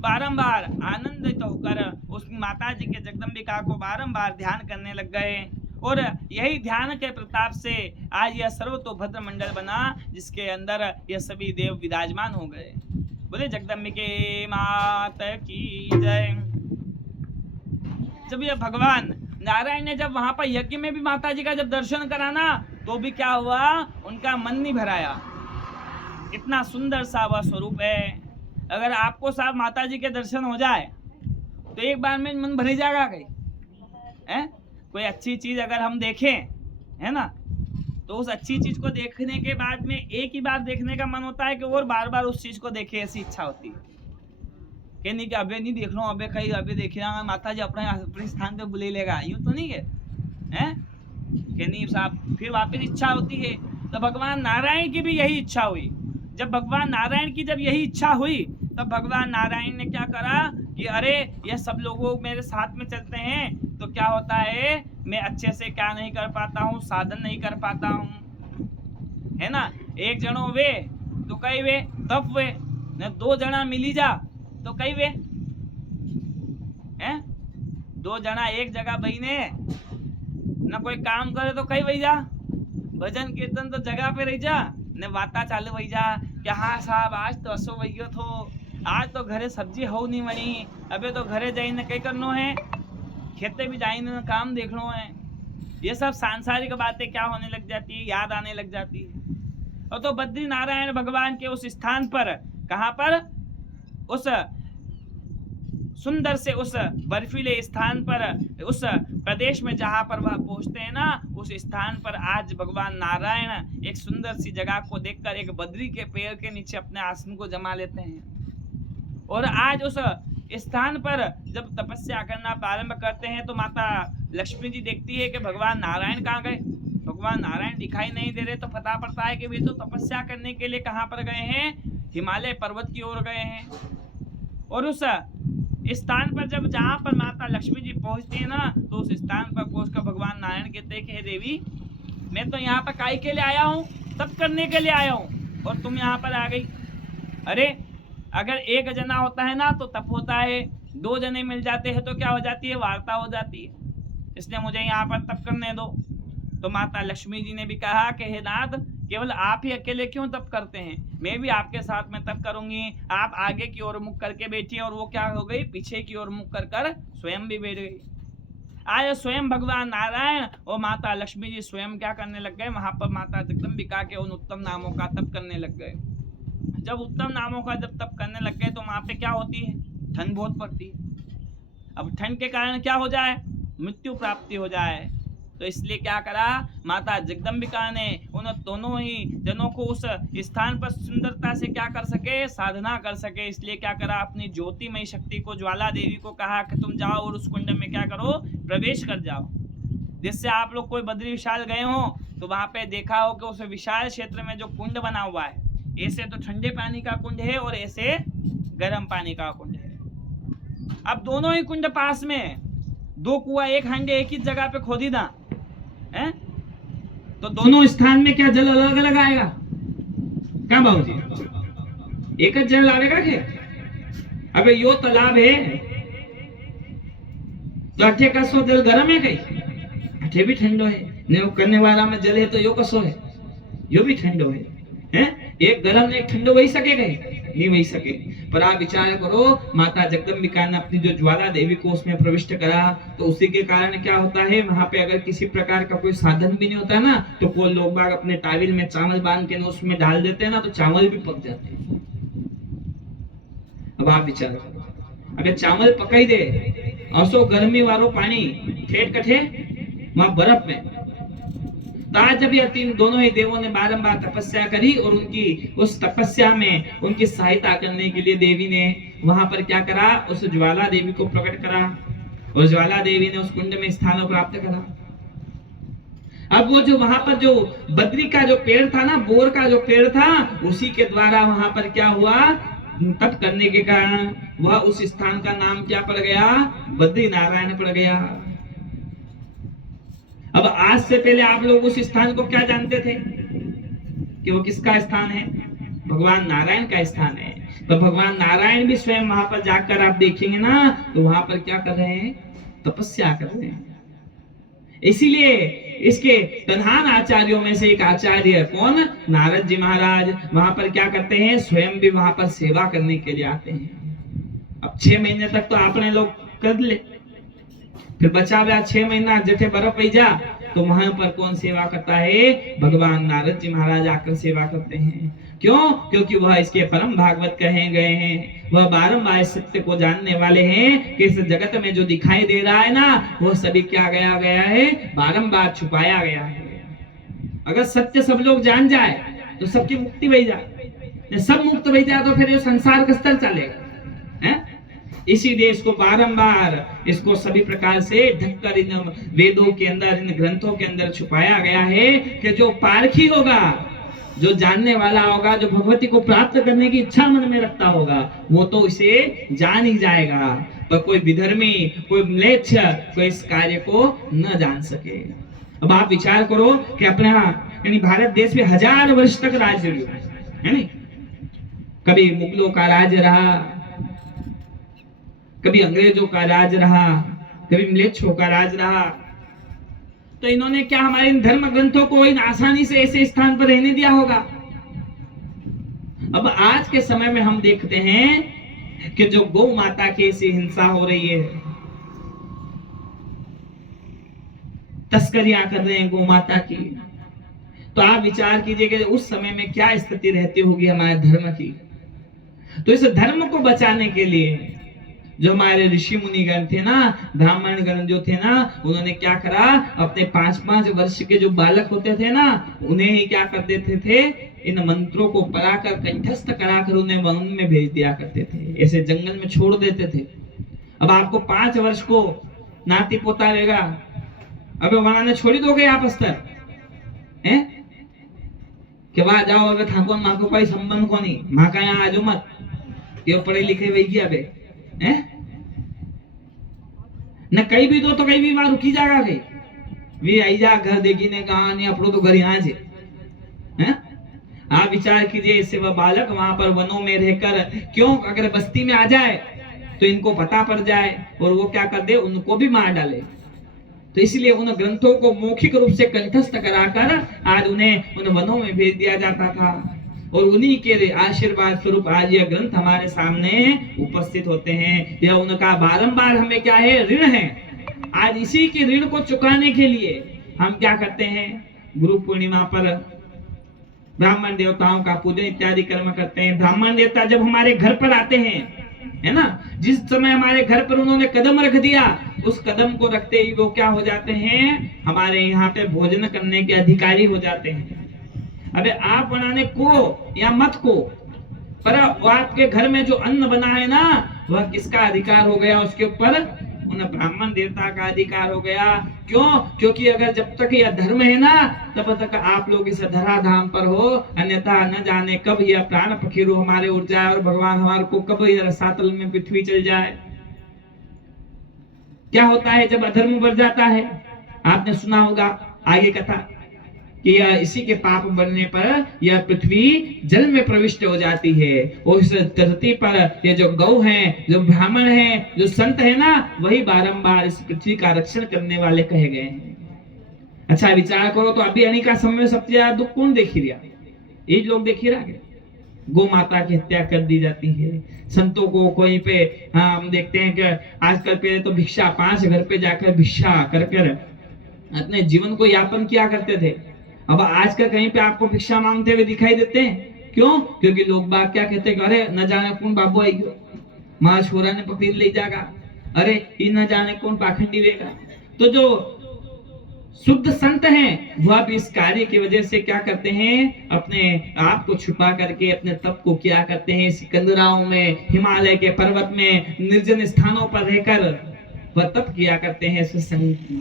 बारंबार आनंदित होकर उस माता जी के जगदम्बिका को बारंबार ध्यान करने लग गए। और यही ध्यान के प्रताप से आज यह सर्वतोभद्र मंडल बना, जिसके अंदर यह सभी देव विराजमान हो गए। बोले जगदम्बिके मात की जय। जब यह भगवान नारायण ने जब वहां पर यज्ञ में भी माता जी का जब दर्शन करा ना, तो भी क्या हुआ, उनका मन नहीं भराया। इतना सुंदर सा वह स्वरूप है। अगर आपको साहब माता जी के दर्शन हो जाए तो एक बार में मन भर जाएगा कहीं है। कोई अच्छी चीज अगर हम देखें है ना, तो उस अच्छी चीज को देखने के बाद में एक ही बार देखने का मन होता है कि और बार बार उस चीज को देखे, ऐसी इच्छा होती है। कि नहीं कि अबे नहीं देख लो, अबे कहीं अबे देखना माता जी अपने स्थान पे बुले लेगा, यूं तो नहीं है कि नहीं साहब। फिर वापस इच्छा होती है। तो भगवान नारायण की भी यही इच्छा हुई। जब भगवान नारायण की जब यही इच्छा हुई, तब भगवान नारायण ने क्या करा कि अरे ये सब लोग मेरे साथ में चलते हैं तो क्या होता है, मैं अच्छे से क्या नहीं कर पाता हूँ, साधन नहीं कर पाता हूँ, है ना। एक जनो वे तो कई वे तब वे न, दो जना मिली जा तो कई वे हैं, दो जना एक जगह बहीने न कोई काम करे तो कई वही जा, भजन कीर्तन तो जगह पे रही जा, ने वाता चालू वही जा कि हाँ साहब आज तो असो वही थो, आज तो घरे सब्जी हो नहीं बनी, अबे तो घरे जाइने कई करनो है, खेते भी जाइने काम देखनो है। ये सब सांसारिक बातें क्या होने लग जाती है, याद आने लग जाती है। और तो बद्री नारायण भगवान के उस स्थान पर, कहां पर, उस सुंदर से उस बर्फीले स्थान पर, उस प्रदेश में जहां पर वह पहुंचते हैं ना, उस स्थान पर आज भगवान नारायण एक सुंदर सी जगह को देखकर एक बद्री के पेड़ के नीचे अपने आसन को जमा लेते हैं। और आज उस स्थान पर जब तपस्या करना प्रारंभ करते हैं तो माता लक्ष्मी जी देखती है कि भगवान नारायण कहाँ गए। भगवान नारायण दिखाई नहीं दे रहे, तो पता पड़ता है कि वे तो तपस्या करने के लिए कहाँ पर गए हैं, हिमालय पर्वत की ओर गए हैं। और उस स्थान पर जब जहां पर माता लक्ष्मी जी पहुंचती है ना, तो उस स्थान पर पहुंचकर भगवान नारायण कहते हैं कि हे देवी, मैं तो यहाँ पर काई के लिए आया हूँ, तप करने के लिए आया हूँ, और तुम यहाँ पर आ गई। अरे अगर एक जना होता है ना तो तप होता है, दो जने मिल जाते हैं तो क्या हो जाती है, वार्ता हो जाती है, इसलिए मुझे यहाँ पर तप करने दो। तो माता लक्ष्मी जी ने भी कहा कि हे नाथ, केवल आप ही अकेले क्यों तप करते हैं, मैं भी आपके साथ में तप करूंगी। आप आगे की ओर मुख करके बैठिए। और वो क्या हो गई, पीछे की ओर मुख कर स्वयं भी बैठ गई। आज स्वयं भगवान नारायण और माता लक्ष्मी जी स्वयं क्या करने लग गए, वहां पर माता जगदम्बिका के उन उत्तम नामों का तप करने लग गए। जब उत्तम नामों का जब तप करने लग गए तो वहां पे क्या होती है, ठंड बहुत पड़ती है। अब ठंड के कारण क्या हो जाए, मृत्यु प्राप्ति हो जाए। तो इसलिए क्या करा, माता जगदम्बिका ने उन दोनों ही जनों को उस स्थान पर सुंदरता से क्या कर सके, साधना कर सके, इसलिए क्या करा, अपनी ज्योतिमय शक्ति को, ज्वाला देवी को कहा कि तुम जाओ और उस कुंड में क्या करो, प्रवेश कर जाओ। जिससे आप लोग कोई बद्री विशाल गए हो तो वहां पे देखा हो कि उस विशाल क्षेत्र में जो कुंड बना हुआ है, ऐसे तो ठंडे पानी का कुंड है और ऐसे गर्म पानी का कुंड है। अब दोनों ही कुंड पास में, दो कुआं एक हांडे एक ही जगह पे खोदी ना है, तो दोनों स्थान में क्या जल अलग अलग आएगा, क्या बाबूजी, एक ही जल आएगा क्या? अबे यो तालाब है तो अठे कसो जल गर्म है कई, अठे भी ठंडो है ने, वो करने वाला में जल है तो यो कसो है, यो भी ठंडो है, हैं? एक गर्म ने एक ठंडो वही सकेगा, नहीं वही सके। पर आप विचार करो, माता जगदम्बिका ने अपनी जो ज्वाला देवी को उसमें प्रविष्ट करा, तो उसी के कारण क्या होता है, वहां पे अगर किसी प्रकार का कोई साधन भी नहीं होता ना, तो कोई लोग बाग अपने टाविल में चावल बांध के उसमें डाल देते हैं ना, तो चावल भी पक जाते हैं। अब आप विचार करो, अगर चावल पकाई दे और सो गर्मी वालो पानी ठेठ कठे वहां बर्फ में, तो आज जब ये तीन दोनों ही देवों ने बारंबार तपस्या करी और उनकी उस तपस्या में उनकी सहायता करने के लिए देवी ने वहां पर क्या करा, उस ज्वाला देवी को प्रकट करा और ज्वाला देवी ने उस कुंड में स्थान प्राप्त करा। अब वो जो वहां पर जो बद्री का जो पेड़ था ना, बोर का जो पेड़ था, उसी के द्वारा वहां पर क्या हुआ, तप करने के कारण वह उस स्थान का नाम क्या पड़ गया, बद्री नारायण पड़ गया। अब आज से पहले आप लोग उस स्थान को क्या जानते थे कि वो किसका स्थान है, भगवान नारायण का स्थान है। तो भगवान नारायण भी स्वयं वहां पर जाकर आप देखेंगे ना, तो वहां पर क्या कर रहे हैं, तपस्या कर रहे हैं। इसीलिए इसके प्रधान आचार्यों में से एक आचार्य कौन, नारद जी महाराज, वहां पर क्या करते हैं, स्वयं भी वहां पर सेवा करने के लिए आते हैं। अब 6 महीने तक तो आपने लोग कर ले, फिर बचा हुआ 6 महीना जठे बर्फ पई जा, तो वहां पर कौन सेवा करता है, भगवान नारद जी महाराज आकर सेवा करते हैं। क्यों, क्योंकि वह इसके परम भागवत कहे गए हैं, वह बारंबार सत्य को जानने वाले हैं कि इस जगत में जो दिखाई दे रहा है ना, वह सभी क्या गया है, बारंबार छुपाया गया है। अगर सत्य सब लोग जान जाए तो सबकी मुक्ति हो जाए, सब मुक्त हो जाए तो फिर ये संसार का स्तर चलेगा, है? इसीलिए इसको बारंबार, इसको सभी प्रकार से ढककर इन वेदों के अंदर, इन ग्रंथों के अंदर छुपाया गया है कि जो पारखी होगा, जो जानने वाला होगा, जो भगवती को प्राप्त करने की इच्छा मन में रखता होगा, वो तो इसे जान ही जाएगा। पर कोई विधर्मी, कोई म्लेच्छ, कोई इस कार्य को न जान सके। अब आप विचार करो कि अपने यानी भारत देश में 1000 वर्ष तक राज्य है नहीं, कभी मुगलों का राज रहा, कभी अंग्रेजों का राज रहा, कभी म्लेच्छों का राज रहा, तो इन्होंने क्या हमारे इन धर्म ग्रंथों को इन आसानी से ऐसे स्थान पर रहने दिया होगा? अब आज के समय में हम देखते हैं कि जो गौ माता की ऐसी हिंसा हो रही है, तस्करियां कर रहे हैं गौ माता की। तो आप विचार कीजिए कि उस समय में क्या स्थिति रहती होगी हमारे धर्म की। तो इस धर्म को बचाने के लिए जो हमारे ऋषि मुनिगण थे ना, ब्राह्मण गण जो थे ना, उन्होंने क्या करा, अपने 5-5 वर्ष के जो बालक होते थे ना, उन्हें ही क्या कर देते थे, इन मंत्रों को पढ़ाकर कंठस्थ कराकर उन्हें वन में भेज दिया करते थे, ऐसे जंगल में छोड़ देते थे। अब आपको 5 वर्ष को नाती पोता रहेगा, अब बनाने छोड़ी दोगे आप अस्तर हैं कि वहां जाओ, अबे ठाकुर माँ को कोई संबंध को नहीं, माँ का यहाँ आजो मत, ये पढ़े लिखे वही किया बे हैं न, कहीं भी दो तो कहीं भी बार रुकी जाएगा कहीं वे आई जा घर देखी ने कहा नहीं अपनो तो घर यहाँ से हैं। आप विचार कीजिए, इससे वह बालक वहां पर वनों में रहकर, क्यों, अगर बस्ती में आ जाए तो इनको पता पड़ जाए और वो क्या कर दे, उनको भी मार डाले। तो इसलिए उन ग्रंथों को मौखिक रूप से कंठस्थ कराकर आज उन्हें उन वनों में भेज दिया जाता था, और उन्हीं के आशीर्वाद स्वरूप आज यह ग्रंथ हमारे सामने उपस्थित होते हैं। यह उनका बारंबार हमें क्या है, ऋण है। आज इसी के ऋण को चुकाने के लिए हम क्या करते हैं, गुरु पूर्णिमा पर ब्राह्मण देवताओं का पूजन इत्यादि कर्म करते हैं। ब्राह्मण देवता जब हमारे घर पर आते हैं, है ना, जिस समय हमारे घर पर उन्होंने कदम रख दिया, उस कदम को रखते ही वो क्या हो जाते हैं, हमारे यहाँ पे भोजन करने के अधिकारी हो जाते हैं। अबे आप बनाने को या मत को, पर आपके घर में जो अन्न बना है ना, वह किसका अधिकार हो गया, उसके ऊपर उन ब्राह्मण देवता का अधिकार हो गया। क्यों? क्योंकि अगर जब तक यह धर्म है ना, तब तक आप लोग इस धराधाम पर हो, अन्यथा न जाने कब यह प्राण पखेरु हमारे उड़ जाए और भगवान हमारे को कब यह रसातल में पृथ्वी चल जाए। क्या होता है जब अधर्म बढ़ जाता है, आपने सुना होगा आगे कथा कि यह इसी के पाप बनने पर यह पृथ्वी जल में प्रविष्ट हो जाती है, और इस धरती पर ये जो गौ हैं, जो ब्राह्मण हैं, जो संत है ना, वही बारंबार इस पृथ्वी का रक्षण करने वाले कहे गए हैं। अच्छा विचार करो, तो अभी अनिका समय में सबसे ज्यादा दुख कौन देख रहा, ये लोग देख रहा है। गौ माता की हत्या कर दी जाती है, संतों को कोई पे, हाँ हम देखते हैं कि आजकल पहले तो भिक्षा 5 घर पे जाकर भिक्षा कर कर अपने जीवन को यापन किया करते थे। अब आजकल कहीं पे आपको भिक्षा मांगते हुए दिखाई देते हैं। क्यों? क्योंकि लोग बात क्या कहते हैं, अरे न जाने कौन बाबू आई गयो, माँ छोरा ने पकड़ ले जाएगा, अरे ये न जाने कौन पाखंडी रहेगा। तो जो शुद्ध संत हैं वह भी इस कार्य की वजह से क्या करते हैं, अपने आप को छुपा करके अपने तप को क्या करते हैं, सिकंदराओं में, हिमालय के पर्वत में, निर्जन स्थानों पर रहकर वह तप किया करते हैं,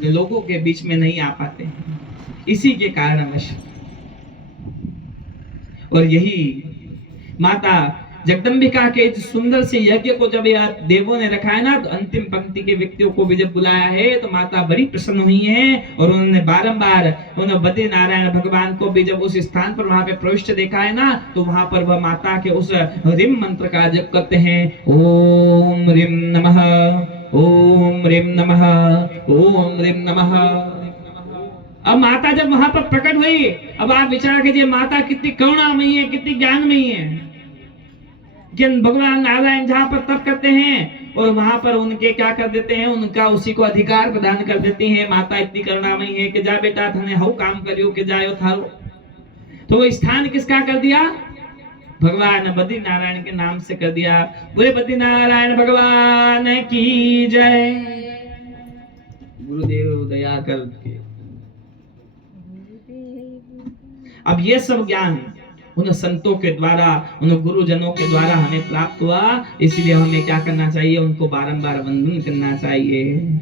लोगों के बीच में नहीं आ पाते हैं इसी के कारणवश। और यही माता जगदम्बिका के इस सुंदर से यज्ञ को जब यह देवों ने रखा है ना, तो अंतिम पंक्ति के व्यक्तियों को भी जब बुलाया है, तो माता बड़ी प्रसन्न हुई है, और उन्होंने बारंबार उन्होंने बद्री नारायण भगवान को भी जब उस स्थान पर वहां पे प्रविष्ट देखा है ना, तो वहां पर वह माता के उस रिम मंत्र का जप करते हैं, ओम रिम नमः, ओम रिम नमः, ओम रिम नमः। अब माता जब वहां पर प्रकट हुई, अब आप विचार कीजिए माता कितनी करुणामयी है, कितनी ज्ञानमयी है। जिन भगवान नारायण जहां पर तप करते हैं और वहां पर उनके क्या कर देते हैं, उनका उसी को अधिकार प्रदान कर देती हैं। माता इतनी करुणामयी है कि जा बेटा थाने हव काम करियो के जायो थारो। तो वो स्थान किसका कर दिया, भगवान बद्री नारायण के नाम से कर दिया। बोले बद्री नारायण भगवान की जय। गुरुदेव दया कर। अब ये सब ज्ञान उन संतों के द्वारा, उन गुरुजनों के द्वारा हमें प्राप्त हुआ, इसलिए हमें क्या करना चाहिए, उनको बारंबार वंदन करना चाहिए।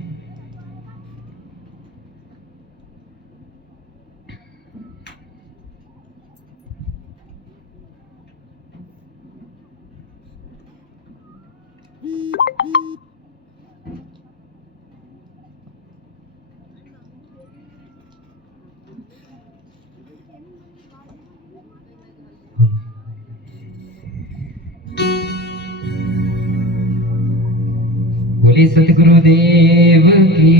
बोले सतगुरुदेव की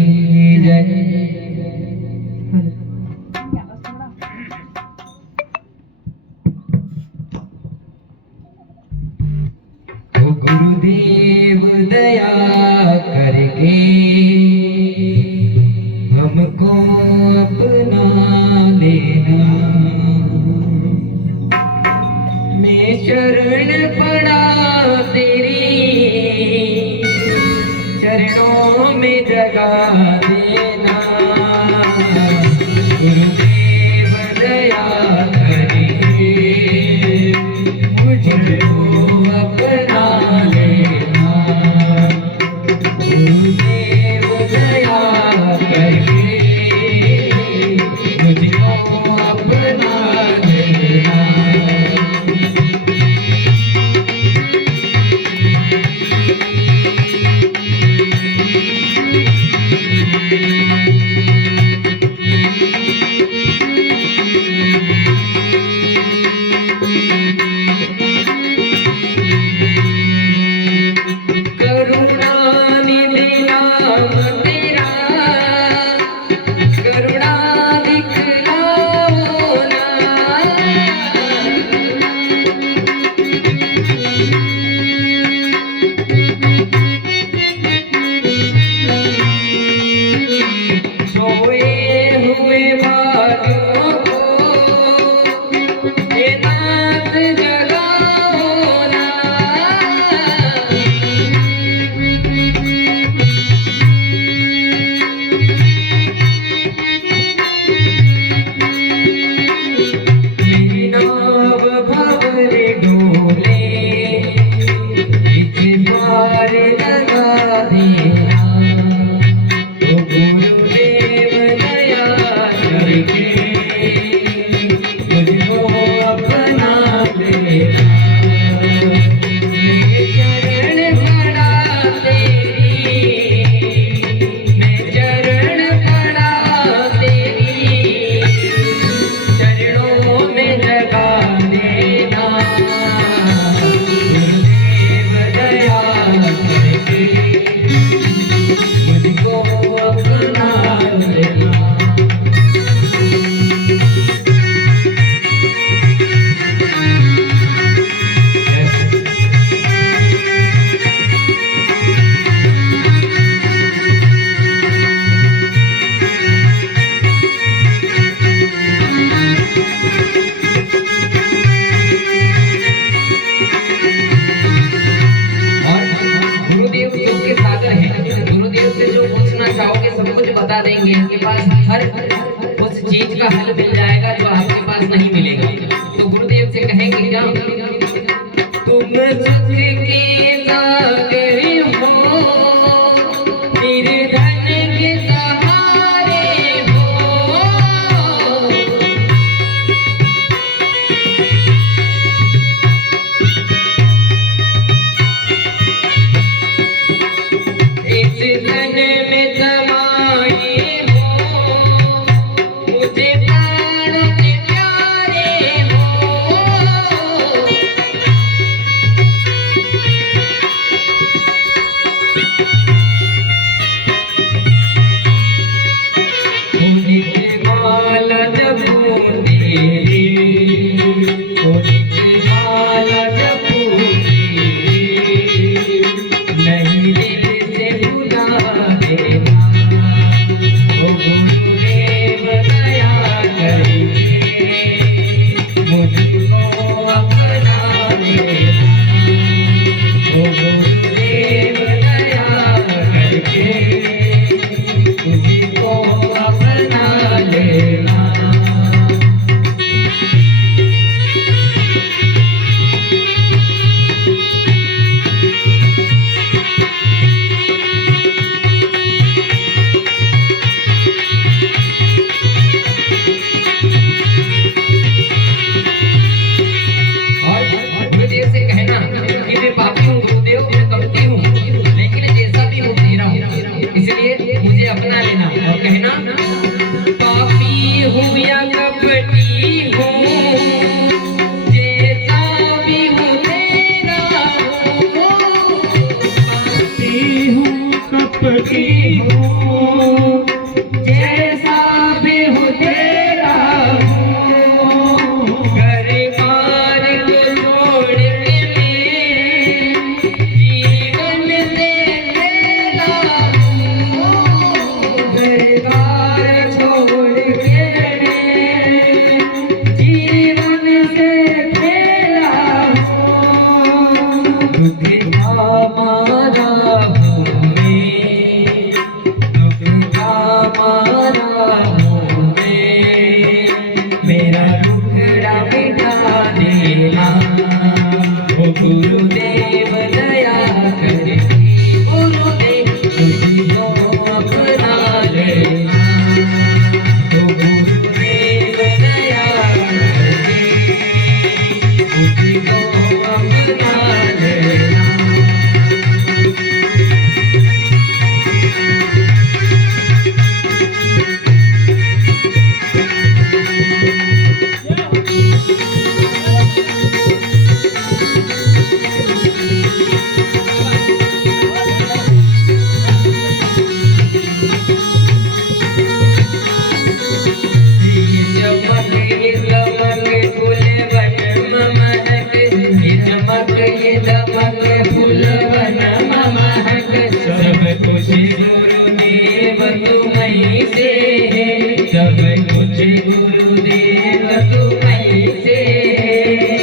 जय। तो गुरुदेव दया करके हमको मैं शरण पड़ा तेरी, चरणों में जगा देना। गुरुदेव दया करके मुझको अपना लेना। गुरुदेव दया करके मुझको अपना लेना। करुणानिधि नाम तेरा, करुणा दिखलाओ ना। सोए हुए बादलों को हे नाथ जगाओ ना। मेरी नाव भंवर डोले, इस पार लगा देना। ओ गुरुदेव दया करके मुझको अपना लेना। मैं चरण पड़ा तेरी, मैं चरण पड़ा तेरी, चरणों में जगा देना। गुरुदेव दया करके मुझको अपना लेना। और गुरुदेव जो के सागर हैं, गुरुदेव से जो पूछना चाहोगे सब कुछ बता देंगे। इनके पास हर उस चीज का हल मिल जाएगा जो आपके पास नहीं मिलेगा। तो गुरुदेव से कहेंगे क्या? तुम सुख के सागर हो, निर्धन के सहारे हो। इस तन में समाए हो, मुझे प्राणों के प्यारे हो। उदित माला जपूं तेरी, उदित माला जपूं तेरी, नहीं दिल से भुला देना। ओ गुरुदेव दया करके मुझको अपना लेना। ओ गुरुदेव दया करके मुझको अपना लेना। मुझको अपना लेना। ये दमक फूलवन महक, सब कुछ गुरुदेव तुम्हीं से है, सब कुछ गुरुदेव तुम्हीं से है।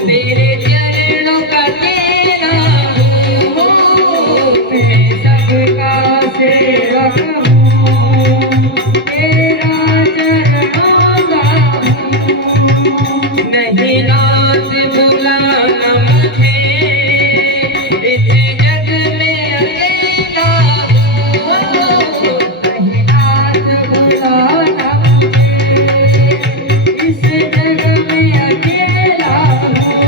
तेरे चरणों का तेरा हूँ, मैं सबका सेवक हूँ, तेरा चरणों का हूँ। नहीं नाथ बुलाना मुझे, इस जग में अकेला हूँ। नहीं नाथ बुलाना मुझे, इस जग में अकेला हूँ।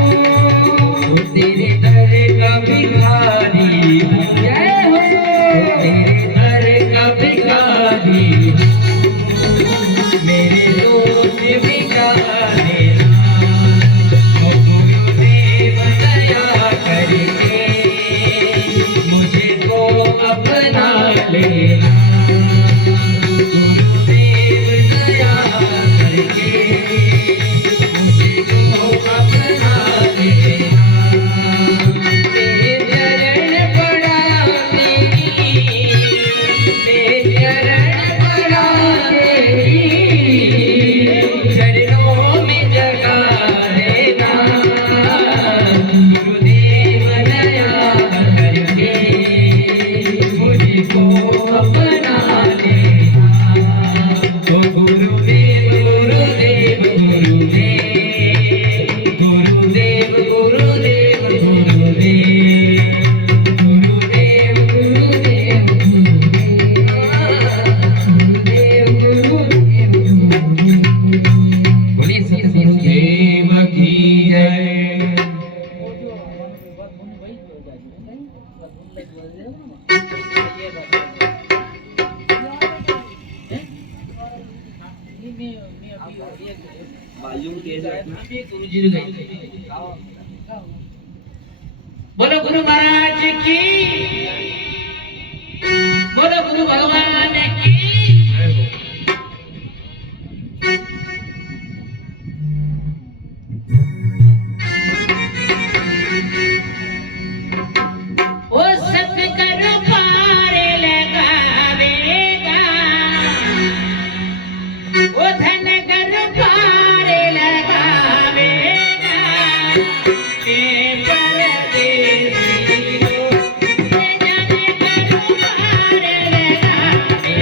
तेरे दर का भिखारी हूँ, जय हो। तेरे दर का भिखारी हूँ, मेरे दोस्त भिखारी ओ गुरुदेव दया करके मुझे को अपना लेना। गुरुदेव दया करके मुझे को अपना लेना। तेरे चरण पड़ा तेरी, तेरे चरण पड़ा तेरी, चरणों में जगा देना। गुरुदेव दया करके मुझको अपना लेना। ओ गुरुदेव गुरुदेव गुरुदेव, गुरुदेव गुरुदेव गुरुदेव, गुरुदेव गुरुदेव गुरुदेव, गुरुदेव गुरुदेव। बोलिए सतगुरुदेव की जय। बोलो गुरु महाराज की, बोलो गुरु भगवान की। ओ सतकर पार लगावेगा, ओ धन कर पार लगावेगा, परदेसी हो, जन कर पार लगावेगा।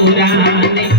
पुराने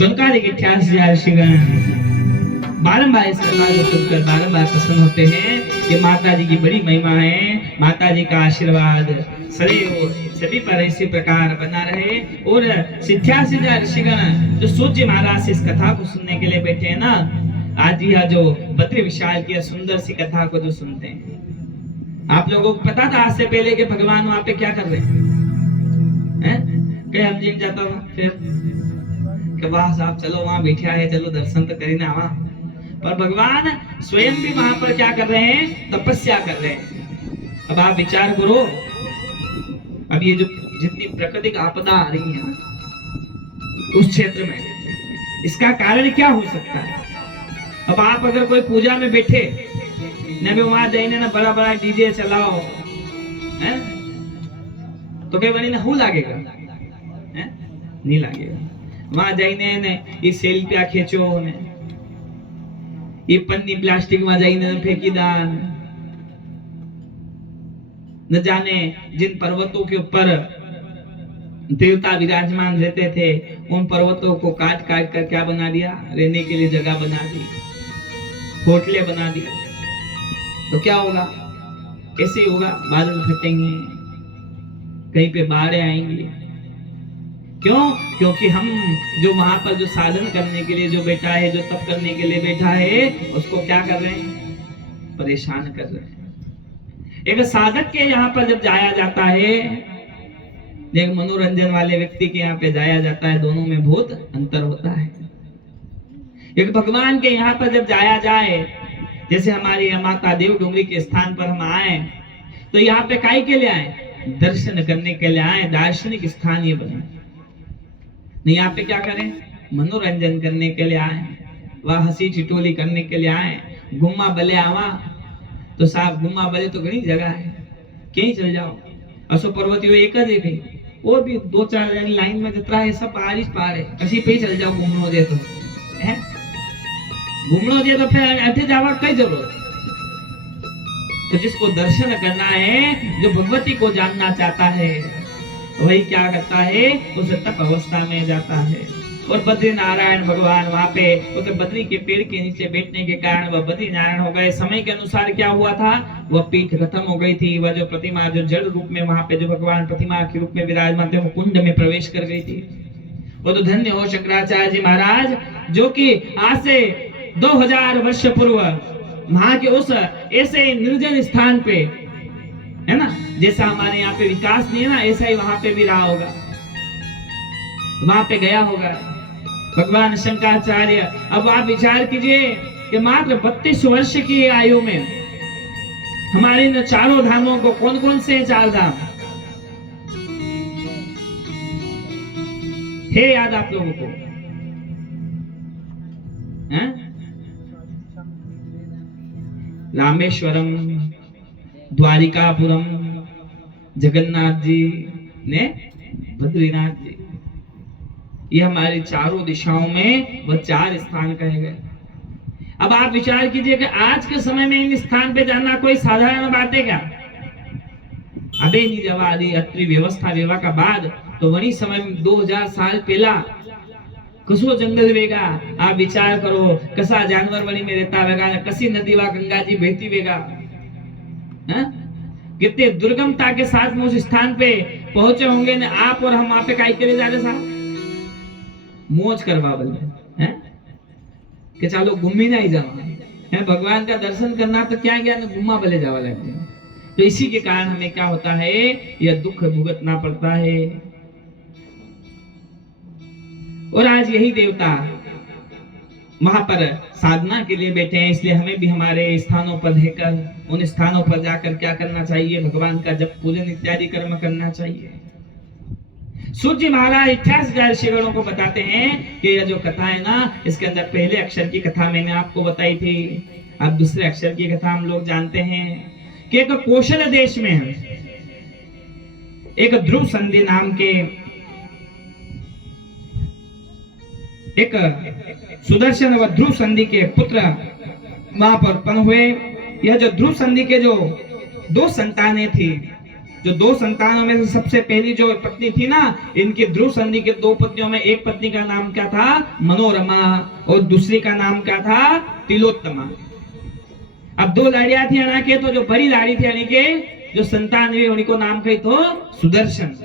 शौनकादिक 88,000 ऋषिगण बारंबार इस कथा को सुनकर बारंबार प्रसन्न होते हैं कि माता जी की बड़ी महिमा है, माता जी का आशीर्वाद सदैव सभी पर इसी प्रकार बना रहे। और 88,000 ऋषिगण जो सूर्य महाराज से इस कथा को सुनने के लिए बैठे हैं ना, आज यह जो बद्री विशाल की सुंदर सी कथा को जो सुनते हैं, आप लोगों को पता था आज से पहले कि भगवान वहां पे क्या कर रहे हैं? कहीं हम जिम जाता था फिर कि वाह साहब चलो वहां बैठा है, चलो दर्शन तो करी ना वहां। पर भगवान स्वयं भी वहां पर क्या कर रहे हैं? तपस्या कर रहे हैं। अब आप विचार करो, अब ये जो जितनी प्राकृतिक आपदा आ रही है उस क्षेत्र में, इसका कारण क्या हो सकता है? अब आप अगर कोई पूजा में बैठे न भी वहां जाइने ना बड़ा बड़ा डीजे चलाओ है, तो कई बनी ना हु लागेगा है? नहीं लागेगा। वहां जाइने ने ये सेल्फिया खींचो ने, ये पन्नी प्लास्टिक में जाइने फेंकी दान, न जाने जिन पर्वतों के ऊपर देवता विराजमान रहते थे उन पर्वतों को काट काट कर क्या बना दिया? रहने के लिए जगह बना दी, होटलें बना दी। तो क्या होगा? कैसे होगा? बादल फटेंगे, कहीं पे बाढ़ें आएंगी। क्यों? क्योंकि हम जो वहां पर जो साधन करने के लिए जो बैठा है, जो तप करने के लिए बैठा है, उसको क्या कर रहे हैं? परेशान कर रहे हैं। एक साधक के यहाँ पर जब जाया जाता है, एक मनोरंजन वाले व्यक्ति के यहाँ पे जाया जाता है, दोनों में बहुत अंतर होता है। एक भगवान के यहाँ पर जब जाया जाए, जैसे हमारी माता देव डोंगरी के स्थान पर हम आए, तो यहाँ पे काहे के लिए आए? दर्शन करने के लिए आए। दार्शनिक स्थान ये बना नहीं, यहाँ पे क्या करें? मनोरंजन करने के लिए आए, वह हंसी ठिठोली करने के लिए आए। गुम्मा बले आवा तो साहब गुम्मा बले तो घनी जगह है, कहीं चल जाओ। असो पर्वतीयो एक ज है, और भी 2-4 जन लाइन में जतरा है, सब पारिश पार है, कहीं पे चल जाओ घूमनो दे तो है, घूमनो दे तो फिर ऐसे जावा कई जरूरत। तो जिसको दर्शन करना है, जो भगवती को जानना चाहता है, वही क्या करता है? उस तप अवस्था में जाता है। और बद्री नारायण भगवान वहां पे उस बद्री के पेड़ के नीचे बैठने के कारण वह बद्री नारायण हो गए। समय के अनुसार क्या हुआ था? वह पीठ खत्म हो गई थी। वह जो प्रतिमा जो जड़ रूप में वहां पे जो भगवान प्रतिमा के रूप में विराजमान थे, वो कुंड में प्रवेश कर गई थी। वो तो धन्य हो शंकराचार्य जी महाराज, जो कि आज से 2000 वर्ष पूर्व वहां के उस ऐसे निर्जन स्थान पे, है ना, जैसा हमारे यहाँ पे विकास नहीं है ना, ऐसा ही वहां पे भी रहा होगा, वहां पे गया होगा भगवान शंकराचार्य। अब आप विचार कीजिए कि मात्र 32 वर्ष की आयु में हमारे इन चारों धामों को, कौन कौन से हैं 4 धाम है याद आप लोगों को? हैं? रामेश्वरम, द्वारिकापुरम, जगन्नाथ जी ने बद्रीनाथ जी, ये हमारी चारों दिशाओं में वह 4 स्थान कहे गए। अब आप विचार कीजिए कि आज के समय में इन स्थान पे जाना कोई साधारण बात है क्या? अबे नहीं जवा आदि अत्रि व्यवस्था वेवा का बाद तो वही समय में 2000 साल पहला कसो जंगल वेगा। आप विचार करो, कसा जानवर वणी में रहता वेगा, कसी नदी वा गंगा जी बहती वेगा, कितने दुर्गमता के साथ में उस स्थान पे पहुंचे होंगे ने। आप और हम वहां पे काई करे जा रहे साहब? मौज करवा बल्ले हैं कि चलो घूमी ना ही जावा है, भगवान का दर्शन करना तो क्या गया, घुमा बले जावा लग जाए। तो इसी के कारण हमें क्या होता है? यह दुख भुगतना पड़ता है। और आज यही देवता वहां पर साधना के लिए बैठे हैं, इसलिए हमें भी हमारे स्थानों पर रहकर उन स्थानों पर जाकर क्या करना चाहिए? भगवान का जप पूजन इत्यादि कर्म करना चाहिए। सूर्य महाराज 88,000 ऋषिगणों को बताते हैं कि यह जो कथा है ना, इसके अंदर पहले अक्षर की कथा मैंने आपको बताई थी। अब दूसरे अक्षर की कथा हम लोग जानते हैं कि एक कौशल देश में एक ध्रुव संधि नाम के एक सुदर्शन व ध्रुव संधि के पुत्र वहां पर उत्पन्न हुए। यह जो ध्रुव संधि के जो 2 संतानें थी, जो दो संतानों में से सबसे पहली जो पत्नी थी ना, इनके ध्रुव संधि के दो पत्नियों में एक पत्नी का नाम क्या था? मनोरमा, और दूसरी का नाम क्या था? तिलोत्तमा। अब दो लाड़ियां थी अना के, तो जो बड़ी लाड़ी थी यानी के जो संतान हुई उनको नाम कही तो सुदर्शन,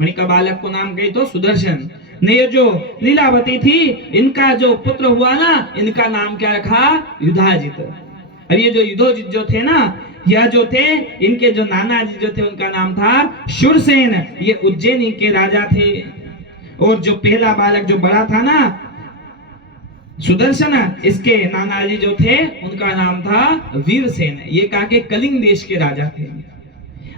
मणि का बालक को नाम कही तो सुदर्शन। ने ये जो लीलावती थी, इनका जो पुत्र हुआ ना, इनका नाम क्या रखा? युधाजित। अब ये जो युधोजित जो थे ना, यह जो थे इनके जो नाना जी जो थे उनका नाम था शूरसेन। ये उज्जैन के राजा थे। और जो पहला बालक जो बड़ा था ना सुदर्शन, इसके नाना जी जो थे उनका नाम था वीरसेन। ये कहा के कलिंग देश के राजा थे।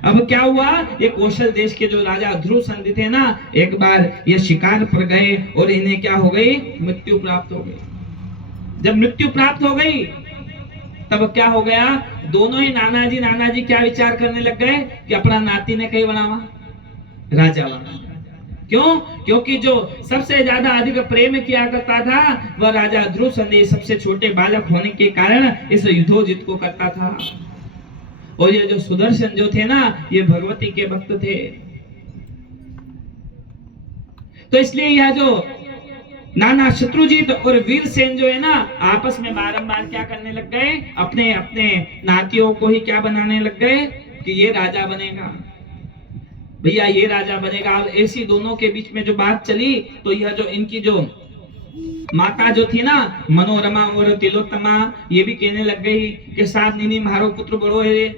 अब क्या हुआ, ये कौशल देश के जो राजा ध्रुव संधि थे ना, एक बार ये शिकार पर गए और इन्हें क्या हो गई? मृत्यु प्राप्त हो गई। जब मृत्यु प्राप्त हो गई तब क्या हो गया? दोनों ही नाना जी क्या विचार करने लग गए कि अपना नाती ने कहीं बनावा राजा बना। क्यों? क्योंकि जो सबसे ज्यादा अधिक प्रेम किया करता था वह राजा ध्रुव संधि सबसे छोटे बालक होने के कारण इस युधोजित को करता था। और ये जो सुदर्शन जो थे ना, ये भगवती के भक्त थे। तो इसलिए यह जो नाना शत्रुजीत और वीरसेन जो है ना, आपस में बारंबार क्या करने लग गए? अपने अपने नातियों को ही क्या बनाने लग गए कि ये राजा बनेगा, भैया ये राजा बनेगा। और ऐसी दोनों के बीच में जो बात चली, तो यह जो इनकी जो माता जो थी ना मनोरमा और तिलोत्तमा, ये भी कहने लग गई कि साहब नीनी मारो पुत्र बड़ो है,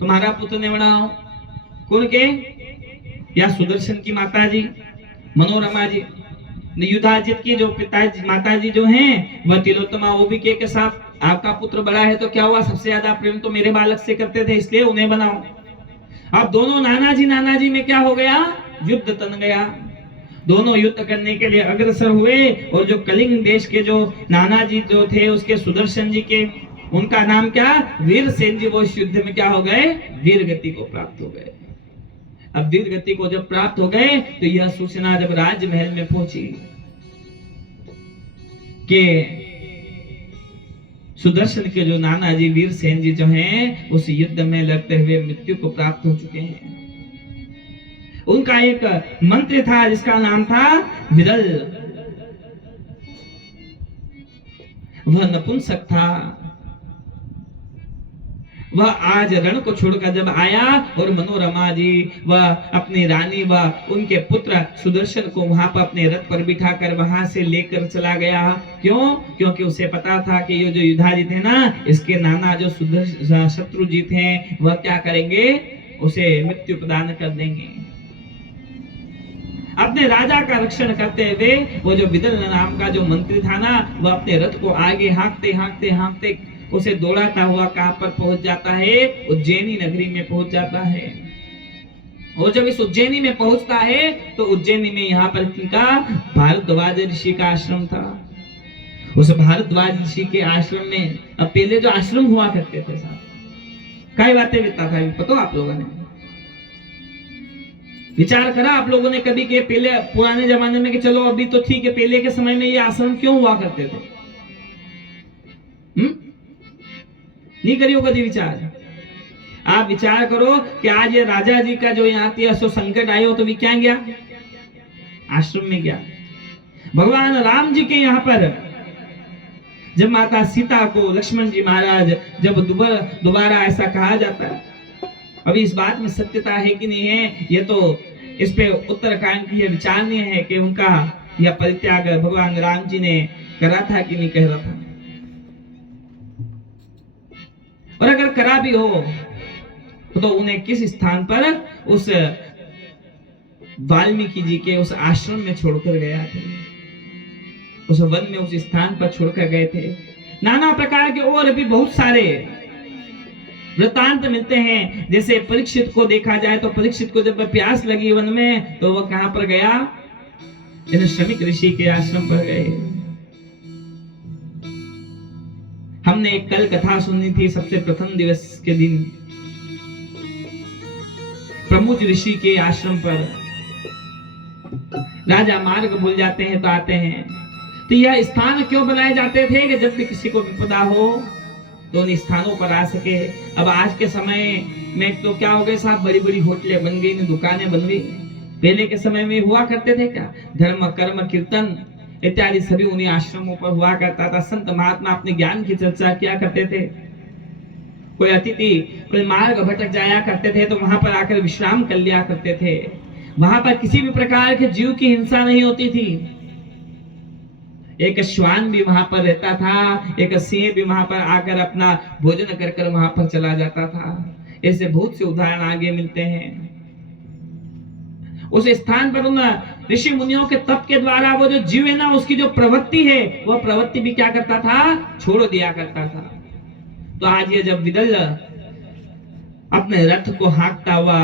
तुम्हारा पुत्र ने बनाओ। कौन के? या सुदर्शन की माता जी मनोरमा जी। युधाजित की जो पिताजी माताजी जो हैं वह तिलोत्तमा, वो भी के साथ आपका पुत्र बड़ा है तो क्या हुआ? सबसे ज्यादा प्रेम तो मेरे बालक से करते थे, इसलिए उन्हें बनाओ। अब दोनों नाना जी में क्या हो गया? युद्ध तन गया। दोनों युद्ध करने के लिए अग्रसर हुए। और जो कलिंग देश के जो नाना जी जो थे उसके सुदर्शन जी के, उनका नाम क्या? वीरसेन जी। वो इस युद्ध में क्या हो गए? वीर गति को प्राप्त हो गए। अब वीर गति को जब प्राप्त हो गए तो यह सूचना जब राजमहल में पहुंची कि सुदर्शन के जो नाना जी वीरसेन जी जो हैं उस युद्ध में लड़ते हुए मृत्यु को प्राप्त हो चुके हैं। उनका एक मंत्री था जिसका नाम था विदल। वह नपुंसक था। वह आज रण को छोड़कर जब आया और मनोरमा जी वह अपनी रानी व उनके पुत्र सुदर्शन को वहां पर अपने रथ पर बिठाकर वहां से लेकर चला गया। क्यों? क्योंकि उसे पता था कि ये जो युधाजित है ना, इसके नाना जो शत्रुजीत हैं वह क्या करेंगे? उसे मृत्यु प्रदान कर देंगे। अपने राजा का रक्षण करते हुए वो जो विदल नाम का जो मंत्री था ना, वह अपने रथ को आगे हाँकते हाँकते हाँकते उसे दौड़ाता हुआ कहां पर पहुंच जाता है? उज्जैनी नगरी में पहुंच जाता है। और जब इस उज्जैनी में पहुंचता है तो उज्जैनी में यहाँ पर इनका भारद्वाज ऋषि का आश्रम था। उस भारद्वाज ऋषि के आश्रम में, अब पहले जो आश्रम हुआ करते थे साहब, कई बातें बताता था, पता आप लोगों ने विचार करा? आप लोगों ने कभी के पहले पुराने जमाने में कि चलो अभी तो ठीक है, पहले के समय में ये आश्रम क्यों हुआ करते थे? नहीं करियो कभी विचार? आप विचार करो कि आज ये राजा जी का जो यहाँ पे असो संकट आयो तो भी क्या गया? आश्रम में गया। भगवान राम जी के यहाँ पर जब माता सीता को लक्ष्मण जी महाराज जब दोबारा ऐसा कहा जाता है, अभी इस बात में सत्यता है कि नहीं है, ये तो इस पे उत्तरकांड की विचारणीय है कि उनका यह परित्याग भगवान राम जी ने करा था कि नहीं कह रहा था। और अगर करा भी हो तो उन्हें किस स्थान पर? उस वाल्मीकि जी के उस आश्रम में छोड़कर गया थे, उस वन में उस स्थान पर छोड़कर गए थे। नाना प्रकार के और भी बहुत सारे वृतांत मिलते हैं। जैसे परीक्षित को देखा जाए तो परीक्षित को जब प्यास लगी वन में तो वह कहां पर गया? इन श्रमिक ऋषि के आश्रम पर गए। हमने एक कल कथा सुनी थी सबसे प्रथम दिवस के दिन प्रमुख ऋषि के आश्रम पर राजा मार्ग भूल जाते हैं तो आते हैं। तो यह स्थान क्यों बनाए जाते थे कि जब भी किसी को विपदा हो तो उन स्थानों पर आ सके। अब आज के समय में तो क्या हो गए साहब, बड़ी बड़ी होटलें बन गई, दुकानें बन गई। पहले के समय में हुआ करते थे क्या, धर्म कर्म कीर्तन इत्यादि सभी उन्हीं आश्रमों पर हुआ करता था। संत महात्मा अपने ज्ञान की चर्चा किया करते थे। कोई अतिथि कोई मार्ग भटक जाया करते थे तो वहां पर आकर विश्राम कर लिया करते थे। वहां पर किसी भी प्रकार के जीव की हिंसा नहीं होती थी। एक श्वान भी वहां पर रहता था, एक सिंह भी वहां पर आकर अपना भोजन कर कर वहां पर चला जाता था। ऐसे बहुत से उदाहरण आगे मिलते हैं। उस स्थान पर उन ऋषि मुनियों के तप के द्वारा वो जो जीव है ना, उसकी जो प्रवृत्ति है, वह प्रवृत्ति भी क्या करता था, छोड़ दिया करता था। तो आज ये जब विदल अपने रथ को हाँकता हुआ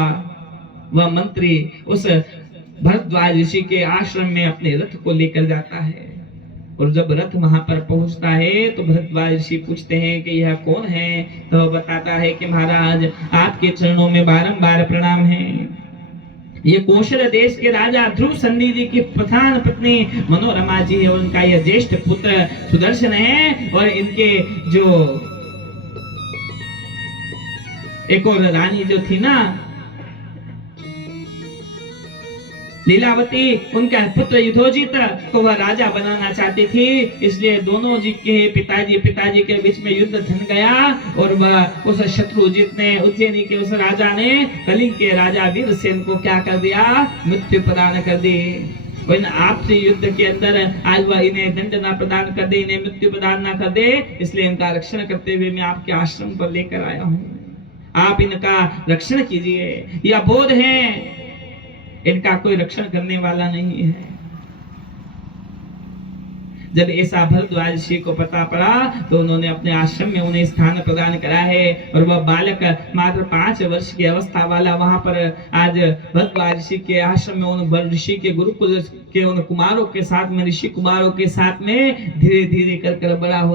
वह मंत्री उस भरद्वाज ऋषि के आश्रम में अपने रथ को लेकर जाता है, और जब रथ वहां पर पहुंचता है तो भरद्वाज ऋषि पूछते हैं कि यह कौन है। तो बताता है कि महाराज आपके चरणों में बारंबार प्रणाम है। ये कौशल देश के राजा ध्रुव संधि जी की प्रधान पत्नी मनोरमा जी है, उनका यह ज्येष्ठ पुत्र सुदर्शन है, और इनके जो एक और रानी जो थी ना लीलावती, उनका पुत्र युद्धोजित को वह राजा बनाना चाहती थी। इसलिए दोनों जी के पिताजी के बीच में युद्ध थम गया, और वह उस शत्रुजित ने, उज्जैनी के उस राजा ने कलिंग के राजा वीरसेन को क्या कर दिया, मृत्यु प्रदान कर दी। आपसी युद्ध के अंदर आज वह इन्हें दंड ना प्रदान कर दे, इन्हें मृत्यु प्रदान ना कर दे, इसलिए इनका रक्षण करते हुए मैं आपके आश्रम पर लेकर आया हूँ। आप इनका रक्षण कीजिए। यह बोध है, इनका कोई रक्षण करने वाला नहीं है। जब ऐसा भरद्वाज ऋषि को पता पड़ा तो उन्होंने अपने आश्रम में उन्हें स्थान प्रदान करा है, और वह बालक मात्र 5 वर्ष की अवस्था वाला वहां पर आज भरद्वाज ऋषि के आश्रम में उन ऋषि के गुरुकुल के उन कुमारों के साथ में, ऋषि कुमारों के साथ में धीरे धीरे कर बड़ा होने